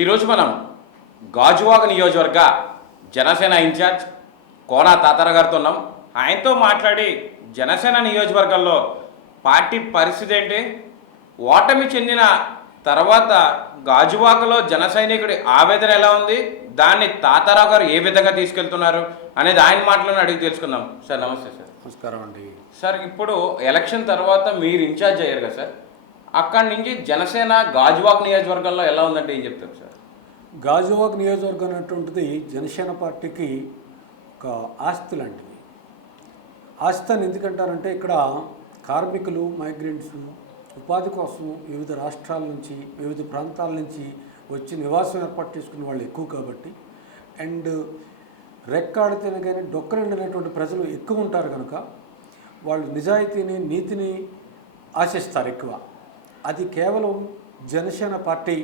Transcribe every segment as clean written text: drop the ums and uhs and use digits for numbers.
ఈరోజు మనం గాజువాక నియోజకవర్గ జనసేన ఇన్ఛార్జ్ కోనా తాతారావు గారితో ఉన్నాం. ఆయనతో మాట్లాడి జనసేన నియోజకవర్గంలో పార్టీ పరిస్థితి ఏంటి, ఓటమి చెందిన తర్వాత గాజువాకలో జన సైనికుడి ఆవేదన ఎలా ఉంది, దాన్ని తాతారావు గారు ఏ విధంగా తీసుకెళ్తున్నారు అనేది ఆయన మాటలను అడిగి తెలుసుకుందాం. సార్ నమస్తే. సార్ నమస్కారం అండి. సార్ ఇప్పుడు ఎలక్షన్ తర్వాత మీరు ఇన్ఛార్జ్ అయ్యారు కదా సార్, అక్కడి నుంచి జనసేన గాజువాక నియోజకవర్గంలో ఎలా ఉందంటే ఏం చెప్తారు సార్? గాజువాక నియోజకవర్గం అనేటువంటిది జనసేన పార్టీకి ఒక ఆస్తి లాంటిది. ఆస్తి అని ఎందుకంటారంటే ఇక్కడ కార్మికులు, మైగ్రెంట్స్ ఉపాధి కోసం వివిధ రాష్ట్రాల నుంచి, వివిధ ప్రాంతాల నుంచి వచ్చి నివాసం ఏర్పాటు చేసుకునే వాళ్ళు ఎక్కువ కాబట్టి, అండ్ రెక్కాడితేనే కానీ డొక్కరండినటువంటి ప్రజలు ఎక్కువ ఉంటారు కనుక వాళ్ళు నిజాయితీని, నీతిని ఆశిస్తారు ఎక్కువ. అది కేవలం జనసేన పార్టీ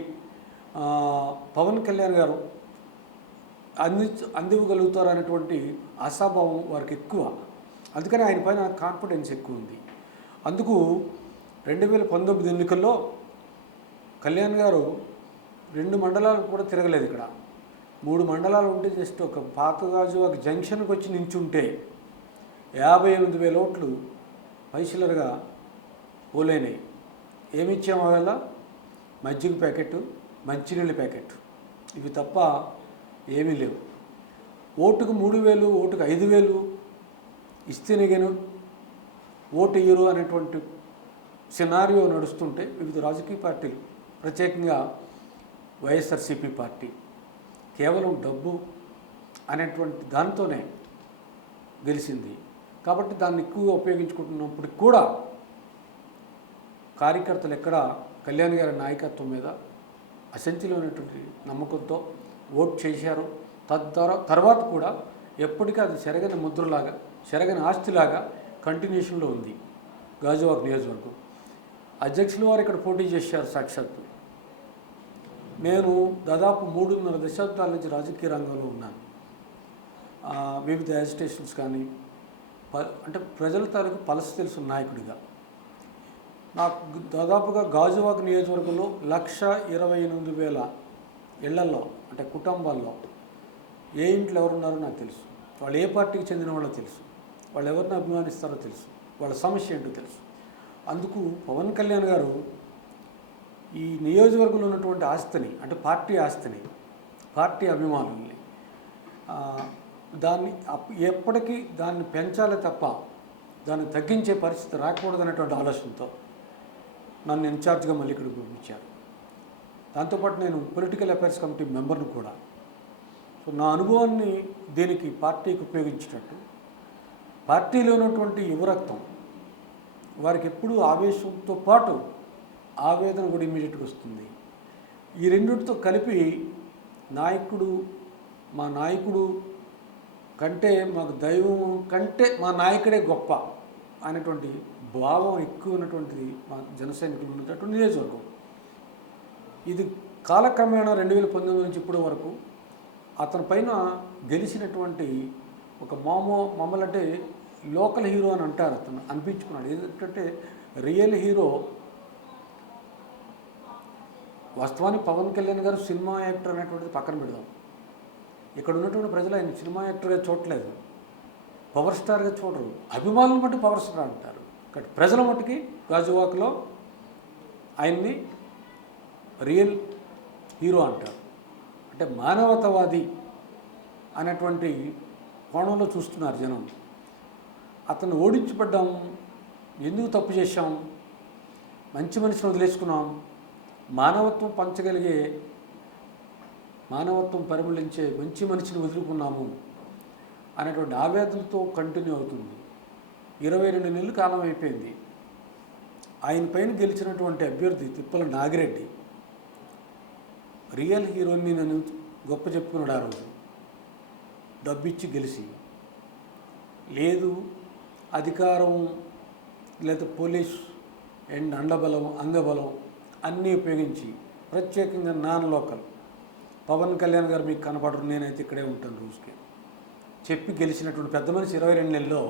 పవన్ కళ్యాణ్ గారు అందివ్వగలుగుతారు అనేటువంటి ఆశాభావం వారికి ఎక్కువ. అందుకని ఆయన పైన కాన్ఫిడెన్స్ ఎక్కువ ఉంది. అందుకు 2019 ఎన్నికల్లో కళ్యాణ్ గారు 2 మండలాలు కూడా తిరగలేదు. ఇక్కడ 3 మండలాలు ఉంటే జస్ట్ ఒక పాత గాజువాక జంక్షన్కి వచ్చి నించుంటే 58,000 ఓట్లు పైసలరుగా పోలేనాయి. ఏమిచ్చాము అవేళ? మజ్జిగ ప్యాకెట్, మంచినీళ్ళ ప్యాకెట్, ఇవి తప్ప ఏమీ లేవు. ఓటుకు 3,000, ఓటుకు 5,000 ఇస్తేనే కానీ ఓటు ఇయ్యరు అనేటువంటి సినారియో నడుస్తుంటే వివిధ రాజకీయ పార్టీలు, ప్రత్యేకంగా వైఎస్ఆర్సీపీ పార్టీ కేవలం డబ్బు అనేటువంటి దానితోనే గెలిచింది. కాబట్టి దాన్ని ఎక్కువగా ఉపయోగించుకుంటున్నప్పటికి కూడా కార్యకర్తలు ఎక్కడ కళ్యాణ్ గారి నాయకత్వం మీద అసంఖ్యమైనటువంటి నమ్మకంతో ఓటు చేశారు. తర్వాత కూడా ఎప్పటికీ అది చెరగని ముద్రలాగా, చెరగని ఆస్తిలాగా కంటిన్యూషన్లో ఉంది గాజువాక నియోజకవర్గం. అధ్యక్షులు వారు ఇక్కడ పోటీ చేశారు సాక్షాత్తు. నేను దాదాపు 3.5 దశాబ్దాల నుంచి రాజకీయ రంగంలో ఉన్నాను. వివిధ యాజిటేషన్స్ కానీ అంటే ప్రజల తాలూకు పలస తెలుసు నాయకుడిగా. నాకు దాదాపుగా గాజువాక నియోజకవర్గంలో 128,000 ఇళ్లలో, అంటే కుటుంబాల్లో ఏ ఇంట్లో ఎవరున్నారో నాకు తెలుసు. వాళ్ళు ఏ పార్టీకి చెందిన వాళ్ళో తెలుసు, వాళ్ళు ఎవరిని అభిమానిస్తారో తెలుసు, వాళ్ళ సమస్య ఏంటో తెలుసు. అందుకు పవన్ కళ్యాణ్ గారు ఈ నియోజకవర్గంలో ఉన్నటువంటి ఆస్తిని, అంటే పార్టీ ఆస్తిని, పార్టీ అభిమానుల్ని, దాన్ని ఎప్పటికీ దాన్ని పెంచాలి తప్ప దాన్ని తగ్గించే పరిస్థితి రాకూడదనేటువంటి ఆలోచనతో నన్ను ఇన్ఛార్జ్గా మళ్ళీ ఇక్కడికి పంపించారు. దాంతోపాటు నేను పొలిటికల్ అఫైర్స్ కమిటీ మెంబర్ను కూడా. సో నా అనుభవాన్ని దీనికి పార్టీకి ఉపయోగించినట్టు, పార్టీలో ఉన్నటువంటి యువరక్తం వారికి ఎప్పుడూ ఆవేశంతో పాటు ఆవేదన కూడా ఇమీడియట్గా వస్తుంది. ఈ రెండింటితో కలిపి మా నాయకుడు కంటే, మాకు దైవం కంటే మా నాయకుడే గొప్ప అనేటువంటి భావం ఎక్కువ ఉన్నటువంటిది మా జనసైనికులు ఉన్నటువంటి నియోజకవర్గం. ఇది కాలక్రమేణా 2019 నుంచి ఇప్పటి వరకు అతని పైన గెలిచినటువంటి ఒక మమ్మల్ని లోకల్ హీరో అని అంటారు, అతను అనిపించుకున్నాడు. ఎందుకంటే రియల్ హీరో వాస్తవానికి పవన్ కళ్యాణ్ గారు సినిమా యాక్టర్ అనేటువంటిది పక్కన పెడదాం. ఇక్కడ ఉన్నటువంటి ప్రజలు ఆయన సినిమా యాక్టర్గా చూడలేదు, పవర్ స్టార్గా చూడరు. అభిమానులు మట్టి పవర్ స్టార్ అంటారు. కానీ ప్రజల మట్టుకి గాజువాకలో ఆయన్ని రియల్ హీరో అంటారు. అంటే మానవతావాది అనేటువంటి కోణంలో చూస్తున్నారు జనం. అతను ఓడించబడ్డాం, ఎందుకు తప్పు చేశాం, మంచి మనిషిని వదిలేసుకున్నాం, మానవత్వం పంచగలిగే, మానవత్వం పరిమళించే మంచి మనిషిని వదులుకున్నాము అనేటువంటి ఆవేదనతో కంటిన్యూ అవుతుంది. 22 నెలల కాలం అయిపోయింది. ఆయన పైన గెలిచినటువంటి అభ్యర్థి తిప్పల నాగిరెడ్డి రియల్ హీరోని నేను గొప్ప చెప్పుకున్నాడు. ఆ రోజు డబ్బిచ్చి గెలిచి, లేదు అధికారం లేదా పోలీస్ అండ్ అండబలం, అంగబలం అన్నీ ఉపయోగించి, ప్రత్యేకంగా నాన్ లోకల్ పవన్ కళ్యాణ్ గారు మీకు కనపడరు, నేనైతే ఇక్కడే ఉంటాను రోజుకి చెప్పి గెలిచినటువంటి పెద్ద మనిషి 22 నెలల్లో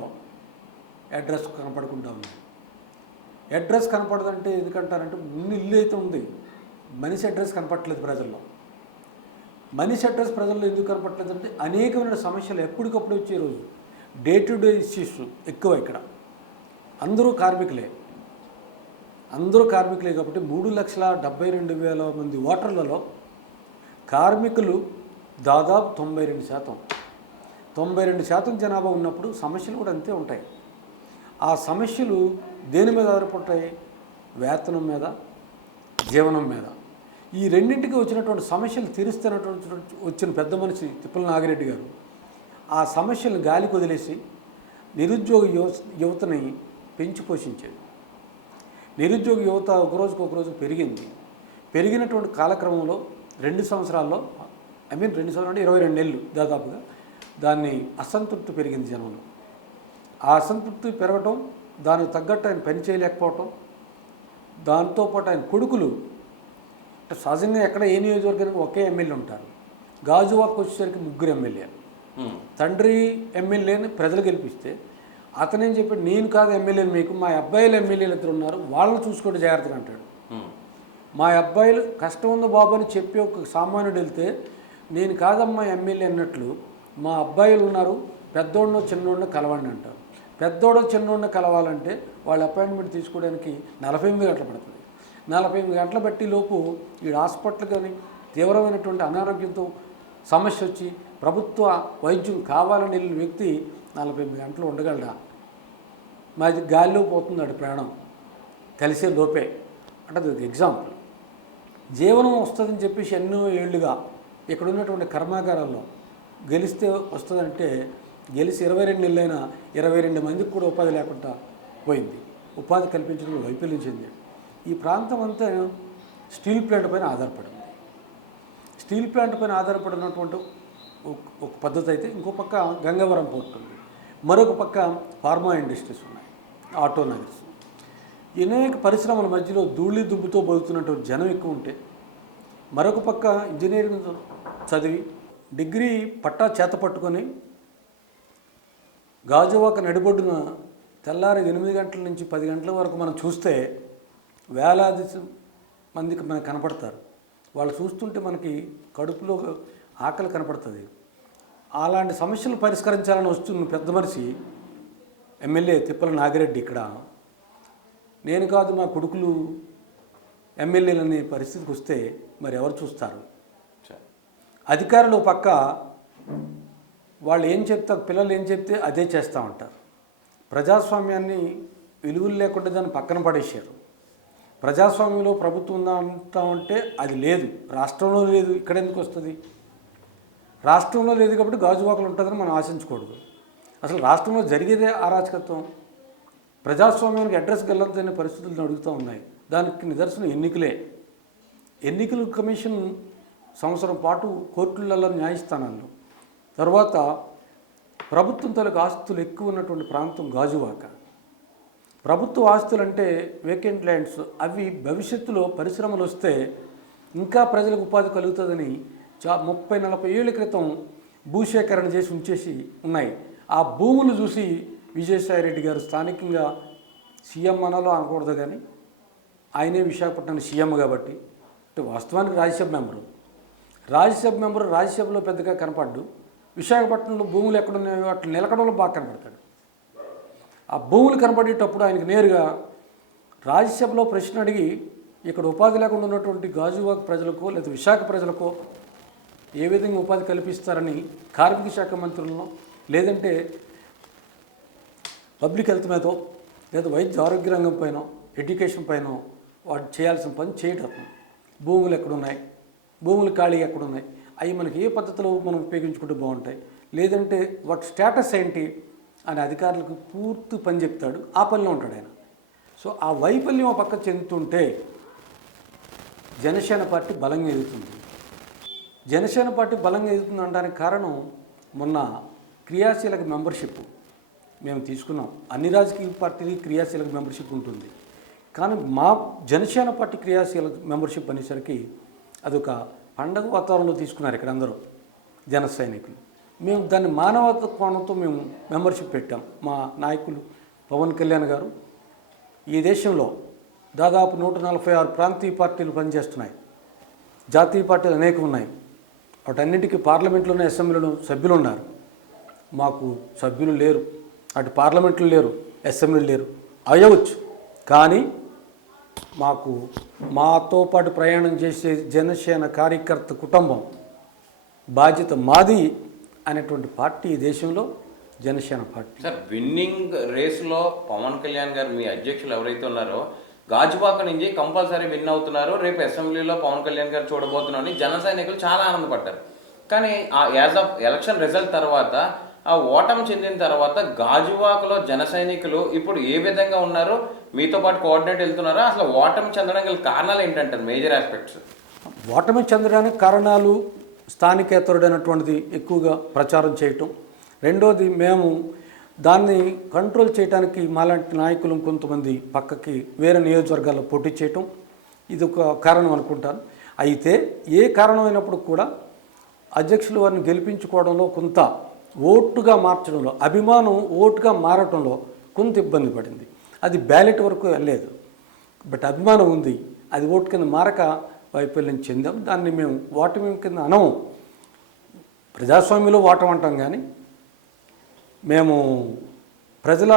అడ్రస్ కనపడకుండా ఉంది. అడ్రస్ కనపడదంటే ఎందుకంటారంటే ముందు ఇల్లు అయితే ఉంది, మనిషి అడ్రస్ కనపడట్లేదు ప్రజల్లో. మనీ సెక్టర్స్ ప్రజల్లో ఎందుకు కనపట్లేదంటే అనేకమైన సమస్యలు ఎప్పటికప్పుడు వచ్చే రోజు డే టు డే ఇష్యూస్ ఎక్కువ ఇక్కడ. అందరూ కార్మికులే కాబట్టి 3,72,000 మంది ఓటర్లలో కార్మికులు దాదాపు 92%. 92% జనాభా ఉన్నప్పుడు సమస్యలు కూడా అంతే ఉంటాయి. ఆ సమస్యలు దేని మీద ఆధారపడతాయి? వేతనం మీద, జీవనం మీద. ఈ రెండింటికి వచ్చినటువంటి సమస్యలు తీరుస్తున్నటువంటి వచ్చిన పెద్ద మనిషి తిప్పల నాగిరెడ్డి గారు ఆ సమస్యలను గాలికి వదిలేసి నిరుద్యోగ యువతని పెంచి పోషించేది. నిరుద్యోగ యువత ఒకరోజు పెరిగినటువంటి కాలక్రమంలో 2 సంవత్సరాల్లో 2 సంవత్సరాలు 22 నెలలు దాదాపుగా దాన్ని అసంతృప్తి పెరిగింది జనంలో. ఆ అసంతృప్తి పెరగటం, దానికి తగ్గట్టు ఆయన పని చేయలేకపోవటం, దాంతోపాటు ఆయన కొడుకులు సహజంగా ఎక్కడ ఏ నియోజకవర్గానికి ఒకే ఎమ్మెల్యే ఉంటారు. గాజువాక్ వచ్చేసరికి 3 ఎమ్మెల్యేలు. తండ్రి ఎమ్మెల్యేని ప్రజలు గెలిపిస్తే అతనేం చెప్పాడు, నేను కాదు ఎమ్మెల్యేని, మీకు మా అబ్బాయిలు ఎమ్మెల్యేలు 2 ఉన్నారు, వాళ్ళని చూసుకోండి జాగ్రత్తగా అంటాడు. మా అబ్బాయిలు కష్టం ఉంది బాబు అని చెప్పి ఒక సామాన్యుడు వెళ్తే, నేను కాదమ్మా ఎమ్మెల్యే అన్నట్లు మా అబ్బాయిలు ఉన్నారు, పెద్దోడినో చిన్నోడినో కలవండి అంటారు. పెద్దోడో చిన్నోడిని కలవాలంటే వాళ్ళ అపాయింట్మెంట్ తీసుకోవడానికి 48 గంటలు పడుతుంది. 48 గంటలు బట్టి లోపు ఈ హాస్పిటల్ కానీ తీవ్రమైనటువంటి అనారోగ్యంతో సమస్య వచ్చి ప్రభుత్వ వైద్యం కావాలని వెళ్ళిన వ్యక్తి 48 గంటలు ఉండగలడా? మాది గాలిలో పోతున్నాడు ప్రాణం కలిసే లోపే. అంటే అది ఎగ్జాంపుల్. జీవనం వస్తుందని చెప్పేసి ఎన్నో ఏళ్ళుగా ఇక్కడ ఉన్నటువంటి కర్మాగారాల్లో గెలిస్తే వస్తుందంటే గెలిచి 22 నెలలైనా 22 మందికి కూడా ఉపాధి లేకుండా పోయింది. ఉపాధి కల్పించడంలో వైఫల్యం చెంది ఈ ప్రాంతం అంతా స్టీల్ ప్లాంట్ పైన ఆధారపడింది. స్టీల్ ప్లాంట్ పైన ఆధారపడినటువంటి ఒక పద్ధతి అయితే, ఇంకో పక్క గంగవరం పోర్ట్ ఉంది, మరొక పక్క ఫార్మా ఇండస్ట్రీస్ ఉన్నాయి, ఆటో నగర్స్. అనేక పరిశ్రమల మధ్యలో ధూళి దుబ్బుతో బతుకుతున్నటువంటి జనం ఎక్కువ ఉంటే, మరొక పక్క ఇంజనీరింగ్ చదివి డిగ్రీ పట్టా చేత పట్టుకొని గాజువాక నడిబొడ్డున తెల్లారి 8 గంటల నుంచి 10 గంటల వరకు మనం చూస్తే వేలాది మందికి మనకు కనపడతారు. వాళ్ళు చూస్తుంటే మనకి కడుపులో ఆకలి కనపడుతుంది. అలాంటి సమస్యలు పరిష్కరించాలని వస్తున్న పెద్ద మనిషి ఎమ్మెల్యే తిప్పల నాగిరెడ్డి ఇక్కడ నేను కాదు మా కొడుకులు ఎమ్మెల్యేలు అనే పరిస్థితికి వస్తే మరి ఎవరు చూస్తారు? అధికారులు పక్క వాళ్ళు ఏం చెప్తారు, పిల్లలు ఏం చెప్తే అదే చేస్తూ ఉంటారు. ప్రజాస్వామ్యాన్ని విలువలు లేకుండా దాన్ని పక్కన పడేశారు. ప్రజాస్వామ్యంలో ప్రభుత్వం ఉందా అంటామంటే అది లేదు, రాష్ట్రంలో లేదు, ఇక్కడ ఎందుకు వస్తుంది? రాష్ట్రంలో లేదు కాబట్టి గాజువాకలు ఉంటుందని మనం ఆశించకూడదు. అసలు రాష్ట్రంలో జరిగేదే అరాచకత్వం. ప్రజాస్వామ్యానికి అడ్రస్ గెలవద్దనే పరిస్థితులు అడుగుతూ ఉన్నాయి. దానికి నిదర్శనం ఎన్నికలే. ఎన్నికల కమిషన్ సంవత్సరం పాటు కోర్టులలో న్యాయస్థానాల్లో, తర్వాత ప్రభుత్వం తలకు ఆస్తులు ఎక్కువ ఉన్నటువంటి ప్రాంతం గాజువాక. ప్రభుత్వ ఆస్తులు అంటే వేకెంట్ ల్యాండ్స్, అవి భవిష్యత్తులో పరిశ్రమలు వస్తే ఇంకా ప్రజలకు ఉపాధి కలుగుతుందని 30-40 ఏళ్ల క్రితం భూసేకరణ చేసి ఉంచేసి ఉన్నాయి. ఆ భూములు చూసి విజయసాయిరెడ్డి గారు స్థానికంగా సీఎం అనాలో అనకూడదు, కానీ ఆయనే విశాఖపట్నానికి సీఎం కాబట్టి, అంటే వాస్తవానికి రాజ్యసభ మెంబరు రాజ్యసభలో పెద్దగా కనపడ్డు. విశాఖపట్నంలో భూములు ఎక్కడున్నాయో అట్లా నిలకడంలో బాగా కనపడతాడు. ఆ భూములు కనపడేటప్పుడు ఆయనకు నేరుగా రాజ్యసభలో ప్రశ్న అడిగి ఇక్కడ ఉపాధి లేకుండా ఉన్నటువంటి గాజువాక ప్రజలకో లేదా విశాఖ ప్రజలకో ఏ విధంగా ఉపాధి కల్పిస్తారని కార్మిక శాఖ మంత్రులను, లేదంటే పబ్లిక్ హెల్త్ మీదో లేదా వైద్య ఆరోగ్య రంగం పైన, ఎడ్యుకేషన్ పైన వాడు చేయాల్సిన పని చేయటం. భూములు ఎక్కడున్నాయి, భూములు ఖాళీ ఎక్కడున్నాయి, అవి మనకి ఏ పద్ధతిలో మనం ఉపయోగించుకుంటే బాగుంటాయి, లేదంటే వాటి స్టేటస్ ఏంటి అని అధికారులకు పూర్తి పని చెప్తాడు. ఆ పనిలో ఉంటాడు ఆయన. సో ఆ వైఫల్యం పక్క చెందుతుంటే జనసేన పార్టీ బలంగా ఎదుగుతుంది. జనసేన పార్టీ బలంగా ఎదుగుతుంది అనడానికి కారణం, మొన్న క్రియాశీలక మెంబర్షిప్ మేము తీసుకున్నాం. అన్ని రాజకీయ పార్టీలకి క్రియాశీలక మెంబర్షిప్ ఉంటుంది, కానీ మా జనసేన పార్టీ క్రియాశీలక మెంబర్షిప్ అనేసరికి అదొక పండగ వాతావరణంలో తీసుకున్నారు ఇక్కడ అందరూ జన సైనికులు. మేము దాన్ని మానవత కోణంతో మేము మెంబర్షిప్ పెట్టాం. మా నాయకులు పవన్ కళ్యాణ్ గారు ఈ దేశంలో దాదాపు 146 ప్రాంతీయ పార్టీలు పనిచేస్తున్నాయి. జాతీయ పార్టీలు అనేకం ఉన్నాయి. వాటన్నిటికీ పార్లమెంట్లోనే అసెంబ్లీలో సభ్యులు ఉన్నారు. మాకు సభ్యులు లేరు, అటు పార్లమెంట్లు లేరు, అసెంబ్లీలు లేరు. అయ్యవచ్చు, కానీ మాకు మాతో పాటు ప్రయాణం చేసే జనసేన కార్యకర్త కుటుంబం బాధ్యత మాది అనేటువంటి పార్టీ ఈ దేశంలో జనసేన పార్టీ. సార్, విన్నింగ్ రేస్లో పవన్ కళ్యాణ్ గారు మీ అధ్యక్షులు ఎవరైతే ఉన్నారో గాజువాక నుంచి కంపల్సరీ విన్ అవుతున్నారు, రేపు అసెంబ్లీలో పవన్ కళ్యాణ్ గారు చూడబోతున్నారని జన సైనికులు చాలా ఆనందపడ్డారు. కానీ ఆ యాజ్ ఆఫ్ ఎలక్షన్ రిజల్ట్ తర్వాత, ఆ ఓటమి చెందిన తర్వాత గాజువాకలో జన సైనికులు ఇప్పుడు ఏ విధంగా ఉన్నారు? మీతో పాటు కోఆర్డినేట్ వెళ్తున్నారా? అసలు ఓటమి చెందడం గల కారణాలు ఏంటంటారు మేజర్ ఆస్పెక్ట్స్? ఓటమి చెందడానికి కారణాలు స్థానికేతరుడైనటువంటిది ఎక్కువగా ప్రచారం చేయటం. రెండోది, మేము దాన్ని కంట్రోల్ చేయడానికి మాలాంటి నాయకులు కొంతమంది పక్కకి వేరే నియోజకవర్గాల్లో పోటీ చేయటం, ఇది ఒక కారణం అనుకుంటాను. అయితే ఏ కారణమైనప్పుడు కూడా అధ్యక్షుల వారిని గెలిపించుకోవడంలో కొంత ఓటుగా మార్చడంలో, అభిమానం ఓటుగా మారటంలో కొంత ఇబ్బంది పడింది. అది బ్యాలెట్ వరకు వెళ్ళలేదు, బట్ అభిమానం ఉంది. అది ఓటు కింద మారక వైఫల్యం చెందాం. దాన్ని మేము ఓటమి కింద అనము. ప్రజాస్వామ్యంలో ఓటమి అంటాం, కానీ మేము ప్రజల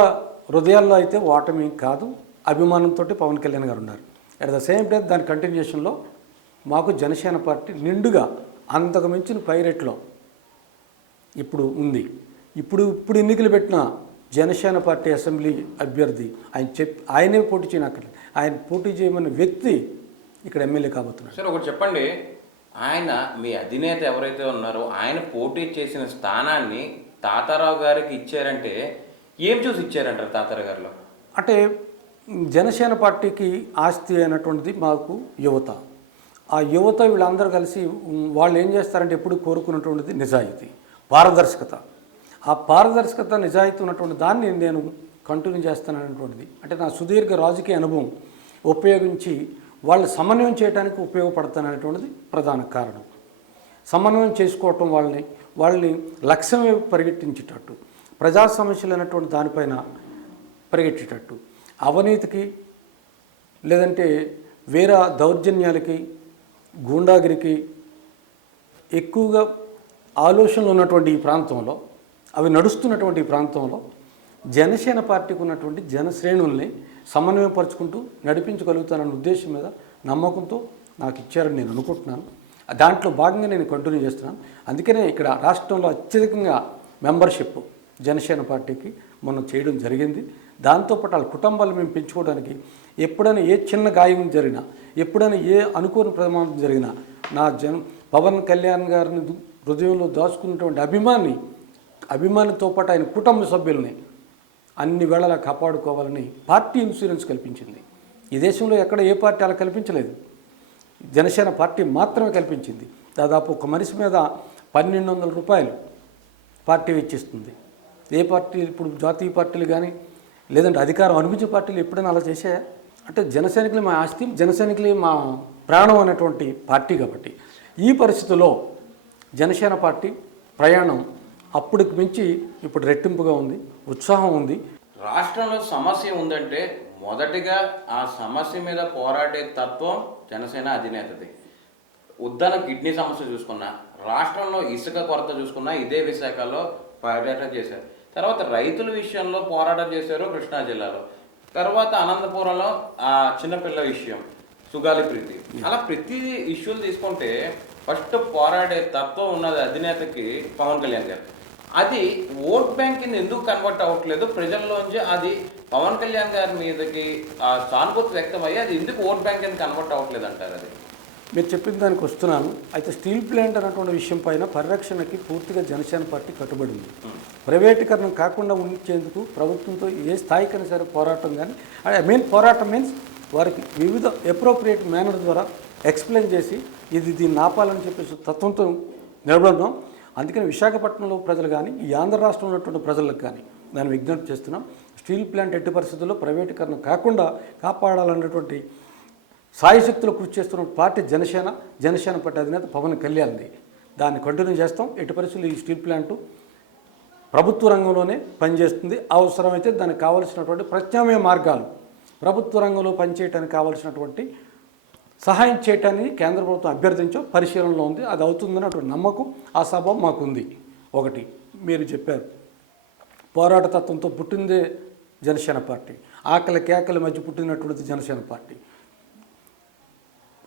హృదయాల్లో అయితే ఓటమి కాదు, అభిమానంతో పవన్ కళ్యాణ్ గారు ఉన్నారు. అట్ ద సేమ్ టైం దాని కంటిన్యూషన్లో మాకు జనసేన పార్టీ నిండుగా అంతకు మించిన పైరెట్లో ఇప్పుడు ఉంది. ఇప్పుడు ఎన్నికలు పెట్టిన జనసేన పార్టీ అసెంబ్లీ అభ్యర్థి ఆయనే పోటీ చేయనక్కర్లేదు, ఆయన పోటీ చేయమన్న వ్యక్తి ఇక్కడ ఎమ్మెల్యే కాబోతున్నారు. సార్, ఒకటి చెప్పండి, ఆయన మీ అధినేత ఎవరైతే ఉన్నారో ఆయన పోటీ చేసిన స్థానాన్ని తాతారావు గారికి ఇచ్చారంటే ఏం చూసి ఇచ్చారంటారు తాతారావు గారిలో? అంటే జనసేన పార్టీకి ఆస్తి అయినటువంటిది మాకు యువత. ఆ యువత వీళ్ళందరూ కలిసి వాళ్ళు ఏం చేస్తారంటే ఎప్పుడు కోరుకున్నటువంటిది నిజాయితీ, పారదర్శకత. ఆ పారదర్శకత, నిజాయితీ ఉన్నటువంటి దాన్ని నేను కంటిన్యూ చేస్తాననేటువంటిది, అంటే నా సుదీర్ఘ రాజకీయ అనుభవం ఉపయోగించి వాళ్ళు సమన్వయం చేయడానికి ఉపయోగపడతాననేటువంటిది ప్రధాన కారణం. సమన్వయం చేసుకోవటం, వాళ్ళని లక్ష్యం పరిగెట్టించేటట్టు, ప్రజా సమస్యలు అనేటువంటి దానిపైన పరిగెట్టేటట్టు, అవినీతికి లేదంటే వేరే దౌర్జన్యాలకి, గూండాగిరికి ఎక్కువగా ఆలోచనలు ఉన్నటువంటి ఈ ప్రాంతంలో, అవి నడుస్తున్నటువంటి ఈ ప్రాంతంలో జనసేన పార్టీకి ఉన్నటువంటి జనశ్రేణుల్ని సమన్వయపరుచుకుంటూ నడిపించగలుగుతానన్న ఉద్దేశం మీద, నమ్మకంతో నాకు ఇచ్చారని నేను అనుకుంటున్నాను. దాంట్లో భాగంగా నేను కంటిన్యూ చేస్తున్నాను. అందుకనే ఇక్కడ రాష్ట్రంలో అత్యధికంగా మెంబర్షిప్ జనసేన పార్టీకి మనం చేయడం జరిగింది. దాంతోపాటు వాళ్ళ కుటుంబాలు మేము పెంచుకోవడానికి ఎప్పుడైనా ఏ చిన్న గాయం జరిగినా, ఎప్పుడైనా ఏ అనుకోని ప్రమాదం జరిగినా నా పవన్ కళ్యాణ్ గారిని హృదయంలో దాచుకున్నటువంటి అభిమానితో పాటు ఆయన కుటుంబ సభ్యుల్ని అన్ని వేళలా కాపాడుకోవాలని పార్టీ ఇన్సూరెన్స్ కల్పించింది. ఈ దేశంలో ఎక్కడ ఏ పార్టీ అలా కల్పించలేదు, జనసేన పార్టీ మాత్రమే కల్పించింది. దాదాపు ఒక మనిషి మీద 1200 రూపాయలు పార్టీ వెచ్చిస్తుంది. ఏ పార్టీ ఇప్పుడు జాతీయ పార్టీలు కానీ లేదంటే అధికారం అనిపించే పార్టీలు ఎప్పుడైనా అలా చేశాయా? అంటే జనసైనికులు మా ఆస్తి, జనసైనికులే మా ప్రాణం అనేటువంటి పార్టీ. కాబట్టి ఈ పరిస్థితుల్లో జనసేన పార్టీ ప్రయాణం అప్పటికి మించి ఇప్పుడు రెట్టింపుగా ఉంది, ఉత్సాహం ఉంది. రాష్ట్రంలో సమస్య ఉందంటే మొదటిగా ఆ సమస్య మీద పోరాడే తత్వం జనసేన అధినేతది. ఉద్దాన కిడ్నీ సమస్య చూసుకున్నా, రాష్ట్రంలో ఇసుక కొరత చూసుకున్నా ఇదే విశాఖలో పర్యటన చేశారు. తర్వాత రైతుల విషయంలో పోరాటం చేశారు కృష్ణా జిల్లాలో. తర్వాత అనంతపురంలో ఆ చిన్నపిల్ల విషయం, సుగాలి ప్రీతి. అలా ప్రతి ఇష్యూలు తీసుకుంటే ఫస్ట్ పోరాడే తత్వం ఉన్నది అధినేతకి పవన్ కళ్యాణ్ గారు. అది ఓట్ బ్యాంక్ కింద ఎందుకు కన్వర్ట్ అవ్వట్లేదు ప్రజల్లోంచి? అది పవన్ కళ్యాణ్ గారి మీదకి ఆ సానుభూతి వ్యక్తమయ్యి అది ఎందుకు ఓట్ బ్యాంక్ కింద కన్వర్ట్ అవ్వట్లేదు అంటారు? అది మీరు చెప్పిన దానికి వస్తున్నాను. అయితే స్టీల్ ప్లాంట్ అన్నటువంటి విషయం పైన పరిరక్షణకి పూర్తిగా జనసేన పార్టీ కట్టుబడి ఉంది. ప్రైవేటీకరణ కాకుండా ఉంచేందుకు ప్రభుత్వంతో ఏ స్థాయికైనా సరే పోరాటం, కానీ పోరాటం మీన్స్ వారికి వివిధ అప్రోప్రియేట్ మేనర్ ద్వారా ఎక్స్ప్లెయిన్ చేసి దీన్ని ఆపాలని చెప్పేసి తత్వంతో నిలబడడం. అందుకని విశాఖపట్నంలో ప్రజలు కానీ ఈ ఆంధ్ర రాష్ట్రంలో ఉన్నటువంటి ప్రజలకు కానీ దాన్ని విజ్ఞప్తి చేస్తున్నాం. స్టీల్ ప్లాంట్ ఎట్టి పరిస్థితుల్లో ప్రైవేటీకరణ కాకుండా కాపాడాలన్నటువంటి సాయశక్తులు కృషి చేస్తున్న పార్టీ జనసేన పార్టీ అధినేత పవన్ కళ్యాణ్ది. దాన్ని కంటిన్యూ చేస్తాం. ఎట్టి పరిస్థితులు ఈ స్టీల్ ప్లాంటు ప్రభుత్వ రంగంలోనే పనిచేస్తుంది. అవసరమైతే దానికి కావాల్సినటువంటి ప్రత్యామ్నాయ మార్గాలు, ప్రభుత్వ రంగంలో పనిచేయడానికి కావాల్సినటువంటి సహాయం చేయటానికి కేంద్ర ప్రభుత్వం అభ్యర్థించో పరిశీలనలో ఉంది. అది అవుతుందని అటువంటి నమ్మకం ఆ సభ మాకుంది. ఒకటి మీరు చెప్పారు, పోరాట తత్వంతో పుట్టిందే జనసేన పార్టీ, ఆకలి కేకల మధ్య పుట్టినటువంటిది జనసేన పార్టీ.